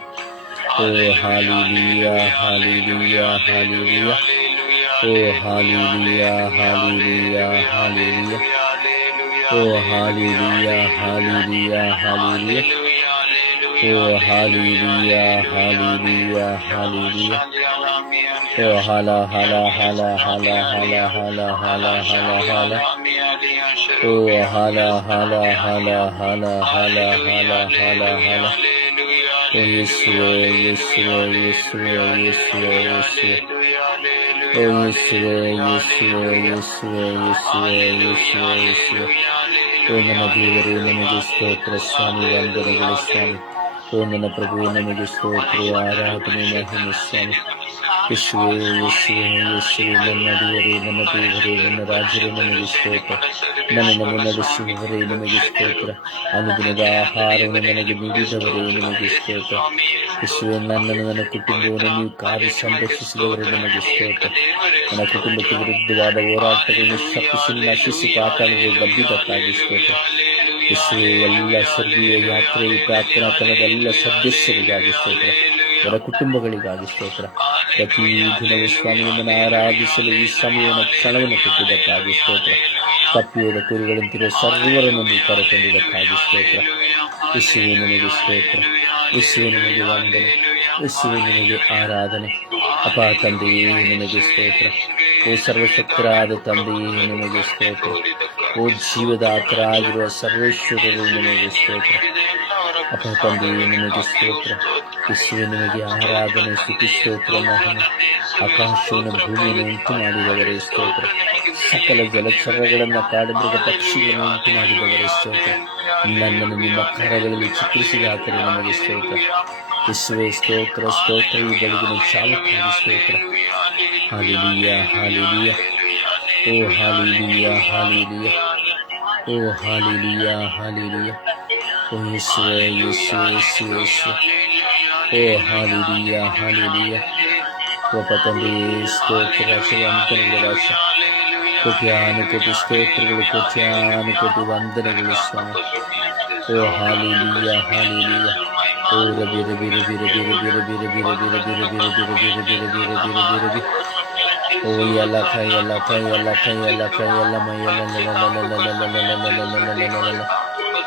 ಓ ಹಾಲೆಲೂಯ, ಹಾಲೆಲೂಯ, ಹಾಲೆಲೂಯ. ಓ ಹಾಲೆಲೂಯ, ಹಾಲೆಲೂಯ, ಹಾಲೆಲೂಯ. ಓ ಹಾಲೆಲೂಯ, ಹಾಲೆಲೂಯ, ಹಾಲೆಲೂಯ. ಓ ಹಾಲೆಲೂಯ, ಹಾಲೆಲೂಯ, ಹಾಲೆಲೂಯ. ಓ ಹಲ ಹಲ ಹಲ ಹಲ ಹಲ ಹಲ ಹಲ ಹಲ ಹಲ. ಓ ಹಲ ಹಲ ಹಲ ಹಲ ಹಲ ಹಲ ಹಲ ಹಲ. ಓ ಯೇಸುವೇ, ಯೇಸುವೇ, ಯೇಸುವೇ, ಯೇಸುವೇ, ಯೇಸುವೇ. ಓ ಯೇಸುವೇ, ಯೇಸುವೇ, ಯೇಸುವೇ, ಯೇಸುವೇ, ಯೇಸುವೇ, ಯೇಸುವೇ. ಓ ನನ್ನ ದೇವರೇ, ನಮಗೆ ಸ್ತೋತ್ರ ಸ್ವಾಮಿ, ವಂದನೆಗಳು ಸ್ವಾಮಿ. ಓ ನನ್ನ ಪ್ರಭುವೇ, ನಮಗೆ ಸ್ತೋತ್ರ, ಆರಾಧನೆ, ಮಹಿಮೆ ಸ್ವಾಮಿ. ಯೇಸುವೇ, ಯೇಸುವೇ, ಯೇಸುವೇ, ನನ್ನ ದೇವರೇ, ನನ್ನ ದೇವರೇ, ನನ್ನ ರಾಜರೇ, ನಮಗೆ ಸ್ತೋತ್ರ. ನನ್ನನ್ನು ನಡೆಸುವವರೇ, ನಿಮಗೆ ಸ್ತೋತ್ರ. ಅನುದಿನದ ಆಹಾರವನ್ನು ನನಗೆ ನೀಡಿದವರೇ, ನಿಮಗೆ ಸ್ತೋತ್ರ. ಯೇಸುವೇ, ನನ್ನನ್ನು ನನ್ನ ಕುಟುಂಬವನ್ನು ನೀವು ಕಾದು ಸಂರಕ್ಷಿಸಿದವರೇ, ನಿಮಗೆ ಸ್ತೋತ್ರ. ನನ್ನ ಕುಟುಂಬಕ್ಕೆ ವಿರುದ್ಧವಾದ ಹೋರಾಟಗಳನ್ನು ಶಪಿಸಿ ನಶಿಸಿ ಪಾತಾಳದಲ್ಲಿ ದಬ್ಬಿದ್ದಕ್ಕಾಗಿ ಸ್ತೋತ್ರ. ಯೇಸುವೇ, ಎಲ್ಲ ಸ್ವರ್ಗೀಯ ಯಾತ್ರೆ ಪ್ರಾರ್ಥನಾ ತಂಡದ ಎಲ್ಲ ಸದಸ್ಯರಿಗಾಗಿ ಸ್ತೋತ್ರ. ಅವರ ಕುಟುಂಬಗಳಿಗಾಗಿ ಸ್ತೋತ್ರ. ಪ್ರತಿ ದಿನವೂ ಸ್ವಾಮಿಯನ್ನು ಆರಾಧಿಸಲು ಈ ಸಮಯವನ್ನು ಕ್ಷಣವನ್ನು ಕೊಟ್ಟಿದ್ದಕ್ಕಾಗಿ ಸ್ತೋತ್ರ. ತಪ್ಪಿಯೋದ ಕುರಿಗಳಂತಿರುವ ಸರ್ವರನ್ನು ನೀವು ಕರೆತಂದಿದ್ದಕ್ಕಾಗಿ ಸ್ತೋತ್ರ. ಯೇಸುವೇ, ನಿಮಗೆ ಸ್ತೋತ್ರ. ಯೇಸುವೇ, ನಿಮಗೆ ವಂದನೆ. ಯೇಸುವೇ, ನಿಮಗೆ ಆರಾಧನೆ. ಅಪ ತಂದೆಯೇ, ನಿಮಗೆ ಸ್ತೋತ್ರ. ಓ ಸರ್ವಶಕ್ತರಾದ ತಂದೆಯೇ, ನಿಮಗೆ ಸ್ತೋತ್ರ. ಓ ಜೀವದಾತರಾಗಿರುವ ಸರ್ವೇಶ್ವರರು, ನಿಮಗೆ ಸ್ತೋತ್ರ. ಅಪ ತಂದೆಯೇ, ನಿಮಗೆ ಸ್ತೋತ್ರ. ಯೇಸುವೇ, ನಿಮಗೆ ಆರಾಧನೆ, ಸ್ತುತಿ, ಸ್ತೋತ್ರ, ಮಹಿಮೆ. ಆಕಾಶವನ್ನು ಭೂಮಿಯನ್ನು ಉಂಟು ಮಾಡಿದವರೇ ಸ್ತೋತ್ರ. ಸಕಲ ಜಲಚರಗಳನ್ನು ಕಾಡುಮೃಗ ಪಕ್ಷಿಗಳನ್ನು ಉಂಟು ಮಾಡಿದವರೇ ಸ್ತೋತ್ರ. ನನ್ನನ್ನು ನಿಮ್ಮ ಕರಗಳಲ್ಲಿ ಚಿತ್ರಿಸಿದ ಆತರೆ ನಮಗೆ ಸ್ತೋತ್ರ. ಯೇಸುವೇ, ಸ್ತೋತ್ರ, ಸ್ತೋತ್ರ. ಈ ಬೆಳಗಿನ ಚಾಲಕ್ಕಾಗಿ ಸ್ತೋತ್ರ. ಹಾಲೆಲೂಯ, ಹಾಲೆಲೂಯ. ಓ ಹಾಲೆಲೂಯ, ಹಾಲೆಲೂಯ. ಓ ಹಾಲೆಲೂಯ, ಹಾಲೆಲೂಯ. ಓ ಯೇಸುವೇ, ಯೇಸುವೇ, ಯೇಸುವೇ, ಯೇಸುವೇ. ಓ ಹಾಲೆಲೂಯ, ಹಾಲೆಲೂಯ. ಒಬ್ಬ ತಂದೆಯೇ, ಸ್ತೋತ್ರ, ವಂದನೆಗಳು ರಾಜ. ಕೋಟ್ಯಾನುಕೋಟಿ ಸ್ತೋತ್ರಗಳು, ಕೋಟ್ಯಾನುಕೋಟಿ ವಂದನೆಗಳು ಸ್ವಾಮಿ. ಓ ಹಾಲೆಲೂಯ, ಹಾಲೆಲೂಯ. ಓ ರಬಿ ರಬಿ ರಬಿ ರಬಿ ರಬಿ ರಬಿ ರಬಿ ರಬಿ ರಬಿ ರಬಿ ರಬಿ ರಬಿ ರಬಿ ರಬಿ ರಬಿ ರಬಿ. ಓ ಎಲ್ಲ ಕೈ ಎಲ್ಲ ಕೈ ಎಲ್ಲ ಕೈ ಎಲ್ಲ ಕೈ ಎಲ್ಲ ಮೈ ಎಲ್ಲ.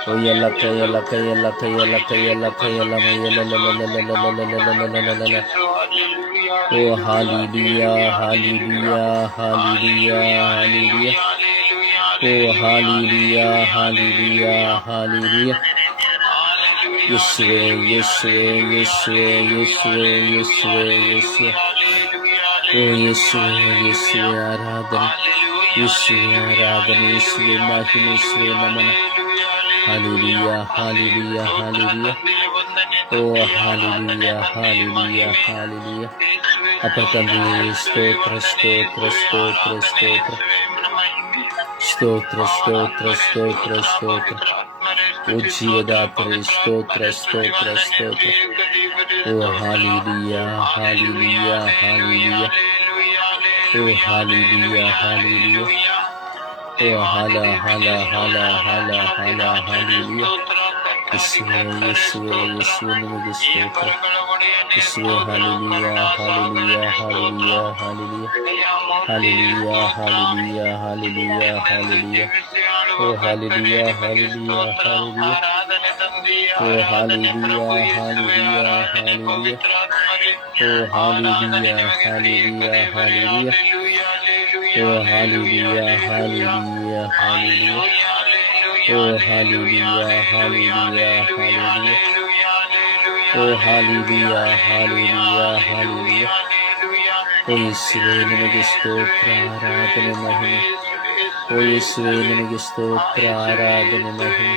ಓ ಎಲ್ಲ ಕೈ ಎಲ್ಲ ಕೈ ಎಲ್ಲ ಕೈ ಎಲ್ಲ ಕೈ ಎಲ್ಲ ಕೈ ಎಲ್ಲ ಮೈ ಎಲ್ಲ. ಓ ಹಾಲೆಲೂಯ, ಹಾಲೆಲೂಯ, ಹಾಲೆಲೂಯ, ಹಾಲೆಲೂಯ. ಓ ಹಾಲೆಲೂಯ, ಹಾಲೆಲೂಯ, ಹಾಲೆಲೂಯ. ಯೇಸುವೇ, ಯೇಸುವೇ, ಯೇಸುವೇ, ಯೇಸುವೇ, ಯೇಸುವೇ, ಯೇಸುವೇ. ಓ ಯೇಸುವೇ, ಯೇಸುವೇ, ಆರಾಧನೆ. ಯೇಸುವೇ, ಆರಾಧನೆ. ಯೇಸುವೇ, ಮಹಿಮೆ. ಯೇಸುವೇ, ನಮನ. ಹಾಲೆಲೂಯ, ಹಾಲೆಲೂಯ, ಹಾಲೆಲೂಯ. ಓ ಹಾಲೆಲೂಯ, ಹಾಲೆಲೂಯ, ಹಾಲೆಲೂಯ. ಅಪ್ಪ ತಂದೆಯೇ, ಸ್ತೋತ್ರ ಸ್ತೋತ್ರ ಸ್ತೋತ್ರ ಸ್ತೋತ್ರ ಸ್ತೋತ್ರ ಸ್ತೋತ್ರ ಸ್ತೋತ್ರ ಸ್ತೋತ್ರ. ಓ ಜೀವದಾತರೇ, ಸ್ತೋತ್ರ ಸ್ತೋತ್ರ ಸ್ತೋತ್ರ. ಓ ಹಾಲೆಲೂಯಾ ಹಾಲೆಲೂಯಾ ಹಾಲೆಲೂಯಾ. ಓ ಹಾಲೆಲೂಯಾ ಹಾಲೆಲೂಯಾ. ಓ ಹಾಲ ಹಾಲ ಹಾಲ ಹಾಲ ಹಾಲ ಹಾಲೆಲೂಯಾ. ಯೇಸುವೇ ಯೇಸುವೇ ಯೇಸುವೇ, ನಿಮಗೆ ಸ್ತೋತ್ರ. ಯೇಸುವೇ, ಹಾಲೆಲೂಯಾ ಹಾಲೆಲೂಯಾ ಹಾಲೆಲೂಯಾ ಹಾಲೆಲೂಯಾ ಹಾಲೆಲೂಯಾ ಹಾಲೆಲೂಯಾ ಹಾಲೆಲೂಯಾ ಹಾಲೆಲೂಯಾ. ಓ ಹಾಲೆಲೂಯಾ ಹಾಲೆಲೂಯಾ ಹಾಲೆಲೂಯಾ. ಓ ಹಾಲೆಲೂಯಾ ಹಾಲೆಲೂಯಾ ಹಾಲೆಲೂಯಾ. ಓ ಹಾಲೆಲೂಯಾ ಹಾಲೆಲೂಯಾ ಹಾಲೆಲೂಯಾ. ಓ ಹಾಲೆಲೂಯಾ ಹಾಲೆಲೂಯಾ ಹಾಲೆಲೂಯಾ. ಓ ಹಾಲೆಲೂಯಾ ಹಾಲೆಲೂಯಾ ಹಾಲೆಲೂಯಾ. ಓ ಹಾಲೆಲೂಯಾ ಹಾಲೆಲೂಯಾ ಹಾಲೆಲೂಯಾ. ಓ ಯೇಸುವೇ, ನಿಮಗೆ ಸ್ತೋತ್ರ, ಆರಾಧನೆ ಮಹಿಮೆ. ಓ ಯೇಸುವೇ, ನಿಮಗೆ ಸ್ತೋತ್ರ, ಆರಾಧನೆ ಮಹಿಮೆ.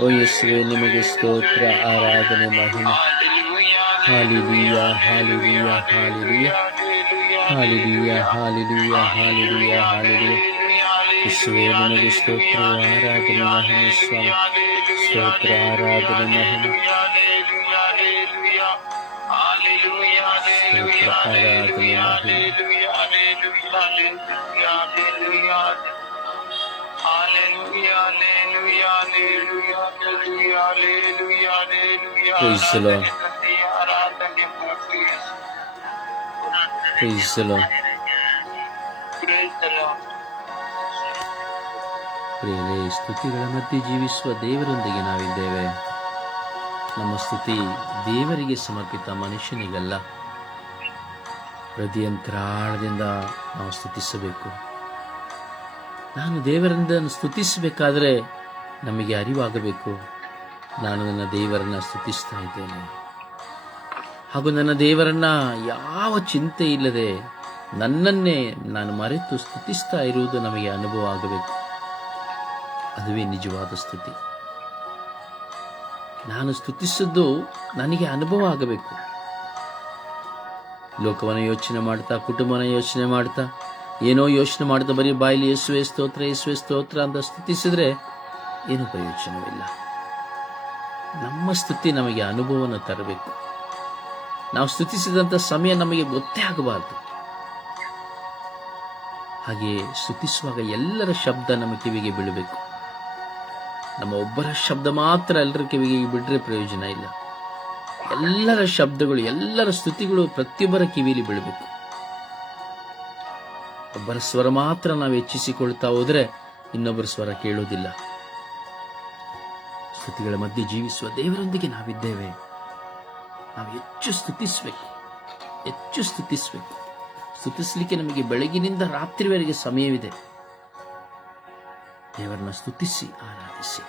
ಓ ಯೇಸುವೇ, ನಿಮಗೆ ಸ್ತೋತ್ರ, ಆರಾಧನೆ ಮಹಿಮೆ. ಹಾಲೆಲೂಯಾ ಹಾಲೆಲೂಯಾ ಹಾಲೆಲೂಯಾ ಹಾಲೆಲೂಯಾ ಹಾಲೆಲೂಯಾ ಹಾಲೆಲೂಯಾ ಹಾಲೆಲೂಯಾ. ಯೇಸುವೇ, ನಿಮಗೆ ಸ್ತೋತ್ರ, ಆರಾಧನೆ ಮಹಿಮೆ. ಸ್ವಾಮಿ, ಸ್ತೋತ್ರ, ಆರಾಧನೆ ಮಹಿಮೆ. ಸ್ತೋತ್ರ, ಆರಾಧನೆ ಮಹಿಮೆ. Praise the Lord. Praise the Lord. ಪ್ರಿಯರೇ, ಸ್ತುತಿಗಳ ಮಧ್ಯೆ ಜೀವಿಸುವ ದೇವರೊಂದಿಗೆ ನಾವಿದ್ದೇವೆ. ನಮ್ಮ ಸ್ತುತಿ ದೇವರಿಗೆ ಸಮರ್ಪಿತ, ಮನುಷ್ಯನಿಗಲ್ಲ. ಹೃದಯಂತರಾಳದಿಂದ ನಾವು ಸ್ತುತಿಸಬೇಕು. ನಾನು ದೇವರಿಂದ ಸ್ತುತಿಸಬೇಕಾದ್ರೆ ನಮಗೆ ಅರಿವಾಗಬೇಕು, ನಾನು ನನ್ನ ದೇವರನ್ನು ಸ್ತುತಿಸ್ತಾ ಇದ್ದೇನೆ ಹಾಗೂ ನನ್ನ ದೇವರನ್ನ ಯಾವ ಚಿಂತೆ ಇಲ್ಲದೆ ನನ್ನನ್ನೇ ನಾನು ಮರೆತು ಸ್ತುತಿಸ್ತಾ ಇರುವುದು ನಮಗೆ ಅನುಭವ ಆಗಬೇಕು. ಅದುವೇ ನಿಜವಾದ ಸ್ತುತಿ. ನಾನು ಸ್ತುತಿಸಿದ್ದು ನನಗೆ ಅನುಭವ ಆಗಬೇಕು. ಲೋಕವನ್ನು ಯೋಚನೆ ಮಾಡ್ತಾ, ಕುಟುಂಬನ ಯೋಚನೆ ಮಾಡ್ತಾ, ಏನೋ ಯೋಚನೆ ಮಾಡ್ತಾ ಬರೀ ಬಾಯಲ್ಲಿ ಯೇಸುವೇ ಸ್ತೋತ್ರ ಯೇಸುವೇ ಸ್ತೋತ್ರ ಅಂತ ಸ್ತುತಿಸಿದ್ರೆ ಏನೂ ಪ್ರಯೋಜನವಿಲ್ಲ. ನಮ್ಮ ಸ್ತುತಿ ನಮಗೆ ಅನುಭವವನ್ನು ತರಬೇಕು. ನಾವು ಸ್ತುತಿಸಿದಂಥ ಸಮಯ ನಮಗೆ ಗೊತ್ತೇ ಆಗಬಾರದು. ಹಾಗೆಯೇ ಸ್ತುತಿಸುವಾಗ ಎಲ್ಲರ ಶಬ್ದ ನಮ್ಮ ಕಿವಿಗೆ ಬೀಳಬೇಕು. ನಮ್ಮ ಒಬ್ಬರ ಶಬ್ದ ಮಾತ್ರ ಎಲ್ಲರ ಕಿವಿಗೆ ಬಿಟ್ಟರೆ ಪ್ರಯೋಜನ ಇಲ್ಲ. ಎಲ್ಲರ ಶಬ್ದಗಳು, ಎಲ್ಲರ ಸ್ತುತಿಗಳು ಪ್ರತಿಯೊಬ್ಬರ ಕಿವಿಯಲ್ಲಿ ಬೀಳಬೇಕು. ಒಬ್ಬರ ಸ್ವರ ಮಾತ್ರ ನಾವು ಹೆಚ್ಚಿಸಿಕೊಳ್ತಾ ಹೋದರೆ ಇನ್ನೊಬ್ಬರ ಸ್ವರ ಕೇಳೋದಿಲ್ಲ. ಸ್ತುತಿಗಳ ಮಧ್ಯೆ ಜೀವಿಸುವ ದೇವರೊಂದಿಗೆ ನಾವಿದ್ದೇವೆ. ನಾವು ಹೆಚ್ಚು ಸ್ತುತಿಸಬೇಕು, ಹೆಚ್ಚು ಸ್ತುತಿಸಬೇಕು. ಸ್ತುತಿಸಲಿಕ್ಕೆ ನಮಗೆ ಬೆಳಗಿನಿಂದ ರಾತ್ರಿವರೆಗೆ ಸಮಯವಿದೆ. ದೇವರನ್ನ ಸ್ತುತಿಸಿ ಆರಾಧಿಸಿ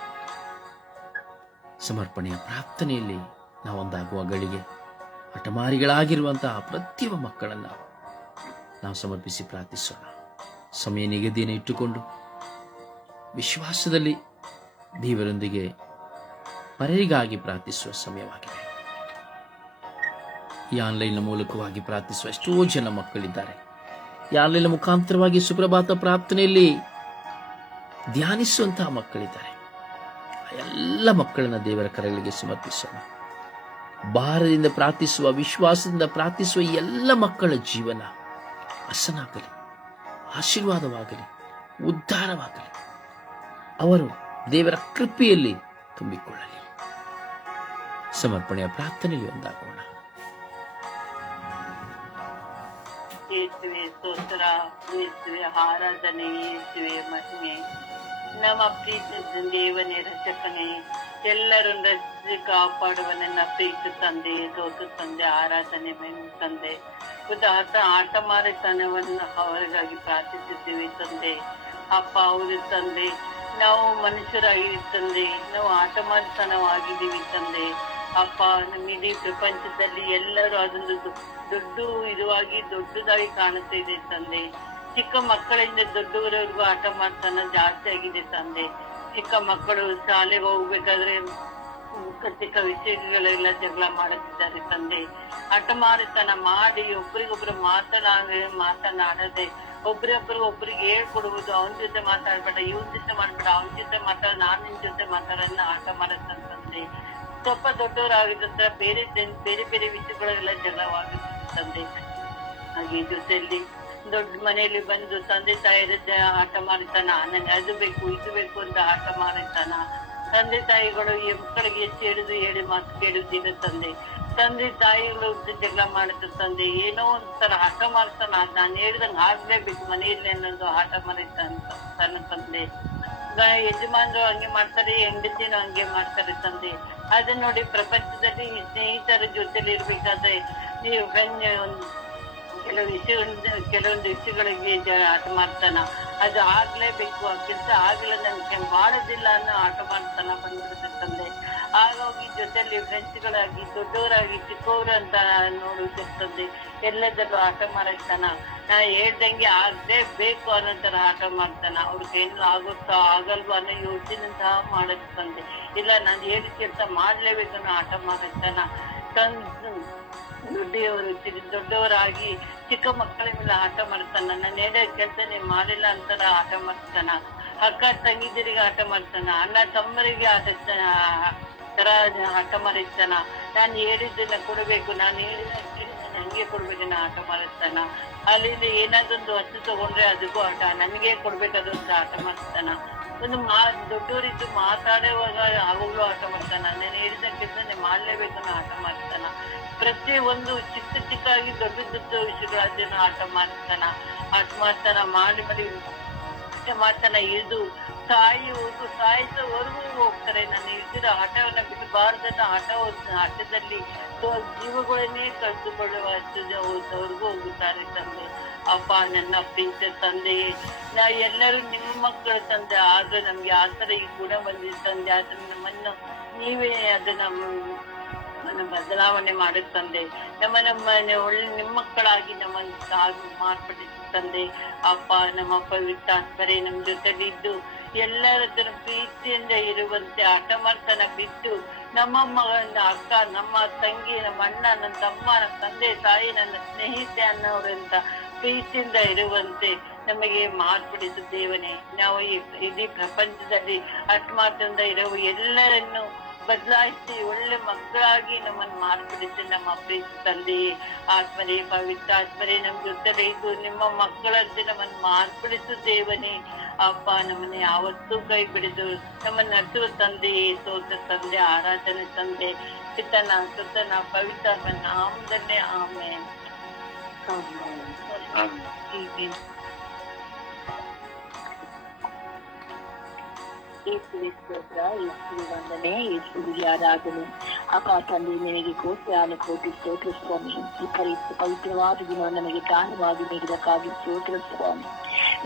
ಸಮರ್ಪಣೆಯ ಪ್ರಾರ್ಥನೆಯಲ್ಲಿ ನಾವೊಂದಾಗುವ ಗಳಿಗೆ ಹಠಮಾರಿಗಳಾಗಿರುವಂತಹ ಪ್ರತಿಯೊಬ್ಬ ಮಕ್ಕಳನ್ನು ನಾವು ಸಮರ್ಪಿಸಿ ಪ್ರಾರ್ಥಿಸೋಣ. ಸಮಯ ನಿಗದಿಯನ್ನು ಇಟ್ಟುಕೊಂಡು ವಿಶ್ವಾಸದಲ್ಲಿ ದೇವರೊಂದಿಗೆ ಪರರಿಗಾಗಿ ಪ್ರಾರ್ಥಿಸುವ ಸಮಯವಾಗಿದೆ. ಈ ಆನ್ಲೈನ್ ಮೂಲಕವಾಗಿ ಪ್ರಾರ್ಥಿಸುವ ಎಷ್ಟೋ ಜನ ಮಕ್ಕಳಿದ್ದಾರೆ. ಈ ಆನ್ಲೈನ್ ಮುಖಾಂತರವಾಗಿ ಸುಪ್ರಭಾತ ಪ್ರಾರ್ಥನೆಯಲ್ಲಿ ಧ್ಯಾನಿಸುವಂತಹ ಮಕ್ಕಳಿದ್ದಾರೆ. ಎಲ್ಲ ಮಕ್ಕಳನ್ನ ದೇವರ ಕರಗಳಿಗೆ ಸಮರ್ಪಿಸೋಣ. ಭಾರದಿಂದ ಪ್ರಾರ್ಥಿಸುವ, ವಿಶ್ವಾಸದಿಂದ ಪ್ರಾರ್ಥಿಸುವ ಎಲ್ಲ ಮಕ್ಕಳ ಜೀವನ ಹಸನಾಗಲಿ, ಆಶೀರ್ವಾದವಾಗಲಿ, ಉದ್ಧಾರವಾಗಲಿ. ಅವರು ದೇವರ ಕೃಪೆಯಲ್ಲಿ ತುಂಬಿಕೊಳ್ಳಲಿ. ಸಮರ್ಪಣೆಯ ಪ್ರಾರ್ಥನೆಯಲ್ಲಿ ಒಂದಾಗೋಣ. ಯೇಸುವೆ ಸ್ತೋತ್ರ, ಯೇಸುವೆ ಆರಾಧನೆ, ಯೇಸುವೆ ಮಹಿಮೆ. ನಮ್ಮ ಪ್ರೀತಿಯ ದೇವನೇ, ರಕ್ಷಕನೇ, ಎಲ್ಲರನ್ನು ರಕ್ಷಿಸಿ ಕಾಪಾಡುವ ನನ್ನ ಪ್ರೀತಿ ತಂದೆ, ಸೋತು ತಂದೆ, ಆರಾಧನೆ ಮಹಿಮೆ ತಂದೆ. ಉದಾತ್ತ ಆಟಮಾರಿತನವನ್ನು ಅವರಿಗಾಗಿ ಪ್ರಾರ್ಥಿಸಿದ್ದೀವಿ ತಂದೆ. ಅಪ್ಪ, ಹೌದು ತಂದೆ, ನಾವು ಮನುಷ್ಯರಾಗಿ ತಂದೆ, ನಾವು ಆಟಮಾರಿತನವಾಗಿದ್ದೀವಿ ತಂದೆ. ಅಪ್ಪ, ನಮ್ಮ ಇಡೀ ಪ್ರಪಂಚದಲ್ಲಿ ಎಲ್ಲರೂ ಅದೊಂದು ದೊಡ್ಡದಾಗಿ ಕಾಣುತ್ತಾ ಇದೆ ತಂದೆ. ಚಿಕ್ಕ ಮಕ್ಕಳಿಂದ ದೊಡ್ಡವರವರೆಗೂ ಆಟಮಾರಿತನ ಜಾಸ್ತಿ ಆಗಿದೆ ತಂದೆ. ಚಿಕ್ಕ ಮಕ್ಕಳು ಶಾಲೆಗೆ ಹೋಗ್ಬೇಕಾದ್ರೆ ಸಾಂಸ್ಕೃತಿಕ ವಿಷಯಗಳೆಲ್ಲ ಜಗಳ ಮಾಡುತ್ತಿದ್ದಾರೆ ತಂದೆ. ಹಠಮಾರಿತನ ಮಾಡಿ ಒಬ್ರಿಗೊಬ್ರು ಮಾತನಾಡದೆ ಒಬ್ರಿಗೆ ಹೇಳ್ಕೊಡುವುದು, ಅವನ ಜೊತೆ ಮಾತಾಡ್ಬೇಡ, ಇವನ್ ಜೊತೆ ಮಾಡ್ಬೇಡ, ಅವನ ಜೊತೆ ಮಾತಾಡ, ನಾನ್ ನಿನ್ ಜೊತೆ ಮಾತಾಡೋದನ್ನ ಆಟ ಮಾಡುತ್ತಂತೆ. ಸ್ವಲ್ಪ ದೊಡ್ಡವರಾಗಿದ್ದಂತ ಬೇರೆ ಬೇರೆ ವಿಷಯಗಳೆಲ್ಲ ಜಗಳವಾಗುತ್ತಂತೆ. ಹಾಗೆ ಜೊತೆಯಲ್ಲಿ ದೊಡ್ಡ ಮನೆಯಲ್ಲಿ ಬಂದು ತಂದೆ ತಾಯಿರ ಆಟ ಮಾಡಿತಾನ, ನಂಗೆ ಅದು ಬೇಕು ಇದು ಬೇಕು ಅಂತ ಆಟ ಮಾಡಿತಾನ. ತಂದೆ ತಾಯಿಗಳು ಮಕ್ಕಳಿಗೆ ಎಷ್ಟು ಹೇಳಿ ಮಾತು ಕೇಳುವುದಿಲ್ಲ ತಂದೆ ತಾಯಿಗಳು ಜಗಳ ಮಾಡುತ್ತ ತಂದೆ ಏನೋ ಒಂಥರ ಆಟ ಮಾಡ್ತಾನ, ನಾನು ಹೇಳ್ದಂಗೆ ಆಗ್ಲೇಬೇಕು ಮನೆಯಲ್ಲಿ ಅನ್ನೋದು ಆಟ ಮಾಡಿತಾನ ತಂದೆ. ಯಜಮಾನ್ರು ಹಂಗೆ ಮಾಡ್ತಾರೆ, ಹೆಂಡತಿನೂ ಹಂಗೆ ಮಾಡ್ತಾರೆ ತಂದೆ. ಅದನ್ನ ನೋಡಿ ಪ್ರಪಂಚದಲ್ಲಿ ಸ್ನೇಹಿತರ ಜೊತೆಲಿ ಇರ್ಬೇಕಾದ್ರೆ ನೀವು ಕೆಲವೊಂದು ವಿಷಯಗಳಿಗೆ ಆಟ ಮಾಡ್ತಾನ, ಅದು ಆಗ್ಲೇಬೇಕು, ಆ ಕೆಲಸ ಆಗಿಲ್ಲ ನನ್ಗೆ ಮಾಡೋದಿಲ್ಲ ಅನ್ನೋ ಆಟ ಮಾಡ್ತಾನ ಬಂದ್ಬಿಡುತ್ತೆ ತಂದೆ. ಆಗೋಗಿ ಜೊತೆಲಿ ಫ್ರೆಂಡ್ಸ್ಗಳಾಗಿ ದೊಡ್ಡವರಾಗಿ ಚಿಕ್ಕವರು ಅಂತ ನೋಡುತ್ತಿರ್ತಂದೆ. ಎಲ್ಲದರಲ್ಲೂ ಆಟ ಮಾಡಿಸ್ತಾನ, ನಾ ಹೇಳ್ದಂಗೆ ಆಗ್ಲೇಬೇಕು ಅನ್ನೋ ತರ ಆಟ ಮಾಡ್ತಾನ. ಅವ್ರಿಗೆ ಏನು ಆಗುತ್ತೋ ಆಗಲ್ವಾ ಅನ್ನೋ ಯೋಚನೆ ಸಹ ಮಾಡಿಸ್ತಂದೆ. ಇಲ್ಲ ನಾನು ಹೇಳಿದ ಕೆಲಸ ಮಾಡ್ಲೇಬೇಕು ಅನ್ನೋ ಆಟ ಮಾಡಿಸ್ತಾನ. ದೊಡ್ಡವರಾಗಿ ಚಿಕ್ಕ ಮಕ್ಕಳ ಮೇಲೆ ಆಟ ಮಾಡ್ತಾನ, ನಾನು ಹೇಳೋ ಕೆಲಸ ನೀನ್ ಮಾಡಿಲ್ಲ ಅಂತಾರ ಆಟ ಮಾಡ್ತಾನ. ಅಕ್ಕ ತಂಗಿದರಿಗೆ ಆಟ ಮಾಡ್ತಾನ, ಅಣ್ಣ ತಮ್ಮರಿಗೆ ತರ ಆಟ ಮಾಡಿಸ್ತಾನ. ನಾನು ಹೇಳಿದ್ದನ್ನ ಕೊಡ್ಬೇಕು, ನಾನು ಹೇಳಿದ ಹಂಗೆ ಕೊಡ್ಬೇಕನ್ನ ಆಟ ಮಾಡಿಸ್ತಾನ. ಅಲ್ಲಿ ಏನಾದೊಂದು ವಸ್ತು ತಗೊಂಡ್ರೆ ಅದಕ್ಕೂ ಆಟ, ನನಗೆ ಕೊಡ್ಬೇಕಾದಂತ ಆಟ ಮಾಡಿಸ್ತಾನ. ಒಂದು ದೊಡ್ಡವರಿದ್ದು ಮಾತಾಡುವಾಗ ಅವಾಗ್ಲೂ ಆಟ ಮಾಡ್ತಾನ, ನಾನು ಹೇಳಿದ ಕೆಲಸ ಮಾಡ್ಲೇಬೇಕನ್ನೋ ಆಟ ಮಾಡ್ತಾನ. ಪ್ರತಿ ಒಂದು ಚಿಕ್ಕಾಗಿ ದೊಡ್ಡ ವಿಷಯಗಳನ್ನ ಆಟ ಮಾಡ್ತಾನ ಮಾಡಿ ಮಾಡ್ತಾನ. ಇಳಿದು ಸಾಯಿಸೋವರೆಗೂ ಹೋಗ್ತಾರೆ. ನಾನು ಇಳಿದಿರೋ ಆಟವನ್ನ ಬಿಡಬಾರ್ದನ್ನ ಆಟದಲ್ಲಿ ಜೀವಗಳನ್ನೇ ಕಳೆದುಕೊಳ್ಳುವವರೆಗೂ ಹೋಗುತ್ತಾರೆ ತಂದೆ. ಅಪ್ಪ, ನನ್ನ ಪ್ರೀತಿಯ ತಂದೆಯೇ, ನಾ ಎಲ್ಲರೂ ನಿಮ್ಮ ಮಕ್ಕಳು ತಂದೆ. ಆದ್ರೆ ನಮ್ಗೆ ಆತರ ಈ ಗುಣ ಬಂದಿದೆ ತಂದೆ. ಆದ್ರೆ ನಮ್ಮನ್ನು ನೀವೇ ಅದನ್ನ ಬದಲಾವಣೆ ಮಾಡುತ್ತಂದೆ. ನಮ್ಮನ್ನ ಒಳ್ಳೆ ನಿಮ್ಮ ಮಕ್ಕಳಾಗಿ ನಮ್ಮನ್ನು ಮಾರ್ಪಡಿಸಿ ತಂದೆ. ಅಪ್ಪ, ನಮ್ಮ ಪವಿತ್ರಾತ್ಮರೇ ನಮ್ಮ ಜೊತೆಲಿ ಇದ್ದು ಎಲ್ಲರ ಪ್ರೀತಿಯಿಂದ ಇರುವಂತೆ ಹಠಮಾರ್ತನ ಬಿಟ್ಟು ನಮ್ಮ ಮಗನ ಅಕ್ಕ, ನಮ್ಮ ತಂಗಿ, ನಮ್ಮ ಅಣ್ಣ, ನನ್ನ ತಮ್ಮ, ನನ್ನ ತಂದೆ ತಾಯಿ, ನನ್ನ ಸ್ನೇಹಿತೆ ಅನ್ನೋರಂತ ಪ್ರೀತಿಯಿಂದ ಇರುವಂತೆ ನಮಗೆ ಮಾರ್ಪಡಿಸು ದೇವನೇ. ನಾವು ಇಡೀ ಪ್ರಪಂಚದಲ್ಲಿ ಹಠಮಾರ್ತದಿಂದ ಇರುವ ಎಲ್ಲರನ್ನು ಬದಲಾಯಿಸಿ ಒಳ್ಳೆ ಮಕ್ಕಳಾಗಿ ನಮ್ಮನ್ನು ಮಾರ್ಪಡಿಸಿ ನಮ್ಮ ಪ್ರೀತಿ ತಂದೆಯೇ. ಆತ್ಮರೇ, ಪವಿತ್ರಾತ್ಮರೇ ನಮ್ಮ ಜೊತೆಲೆ ಇದ್ದು ನಿಮ್ಮ ಮಕ್ಕಳಂತೆ ನಮ್ಮನ್ನು ಮಾರ್ಪಡಿಸು ದೇವನೇ. ಅಪ್ಪ, ನಮ್ಮನ್ನ ಯಾವತ್ತೂ ಕೈ ಬಿಡಿದು ನಮ್ಮನ್ನ ನಡೆಸುವ ತಂದೆಯೇ. ಸ್ತೋತ್ರ ತಂದೆ, ಆರಾಧನೆ ತಂದೆ, ಪಿತನ ಸುತನ ಪವಿತ್ರಾತ್ಮ ನಾಮದಲ್ಲೇ ಆಮೆನ್. ಯೇಸುವೆ ಸ್ತೋತ್ರ, ಯೇಸುವೆ ವಂದನೆ, ಯೇಸುವಿಗೆ ಆರಾಧನೆ. ಅಪ್ಪ ತಂದೆ, ನಿನಗೆ ಕೋಟಿ ಸ್ತೋತ್ರ ಸ್ವಾಮಿ. ಈ ಪವಿತ್ರವಾದ ದಿನ ನಮಗೆ ದಾನವಾಗಿ ನೀಡಿದಕ್ಕಾಗಿ ಸ್ತೋತ್ರ ಸ್ವಾಮಿ.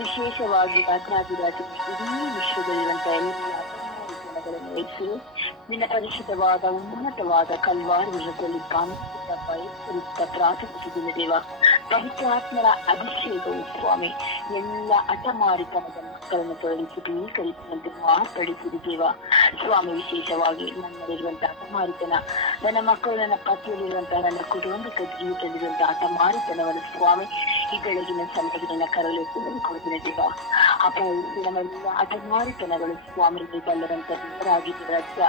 ವಿಶೇಷವಾಗಿ ರಾಜಾದಿರಾಜ ಇಡೀ ವಿಶ್ವದಲ್ಲಿರುವಂತಹ ಎಲ್ಲ ಜನಗಳನ್ನು ವಹಿಸಿ ನಿನ್ನ ಪರಿಶುದ್ಧವಾದ ಉನ್ನತವಾದ ಕಲ್ವಾರಿ ವಿಷಯದಲ್ಲಿ ಕಾಣಿಸುತ್ತ ಪ್ರಾರ್ಥಿಸುತ್ತಿದ್ದೇನೆ ದೇವ. ಪವಿತ್ರಾತ್ಮರ ಅಭಿಷೇಕವು ಸ್ವಾಮಿ ಎಲ್ಲ ಹಠಮಾರಿತನದ ಮಕ್ಕಳನ್ನು ತೊಲಗಿಸಿ ಸ್ವೀಕರಿಸುವಂತೆ ಮಾರ್ಪಡಿಸಿದ ದೇವ ಸ್ವಾಮಿ. ವಿಶೇಷವಾಗಿ ನನ್ನಲ್ಲಿರುವಂತಹ ಹಠಮಾರಿತನ, ನನ್ನ ಮಕ್ಕಳು, ನನ್ನ ಪತಿಯಲ್ಲಿರುವಂತಹ, ನನ್ನ ಕುಟುಂಬಿಕ ಜೀವಿತದಲ್ಲಿರುವಂತಹ ಹಠಮಾರಿತನವನ್ನು ಸ್ವಾಮಿ ಈ ಬೆಳಗಿನ ಸಮಯಕ್ಕೆ ನನ್ನ ಕರಲು ಕೊಡುತ್ತೇನೆ ದೇವ. ನಮ್ಮೆಲ್ಲ ಹಠಮಾರಿತನಗಳು ಸ್ವಾಮಿ ಬಲ್ಲರಂತ ದೇವರಾಗಿದ್ದ ರಾಜ್ಯ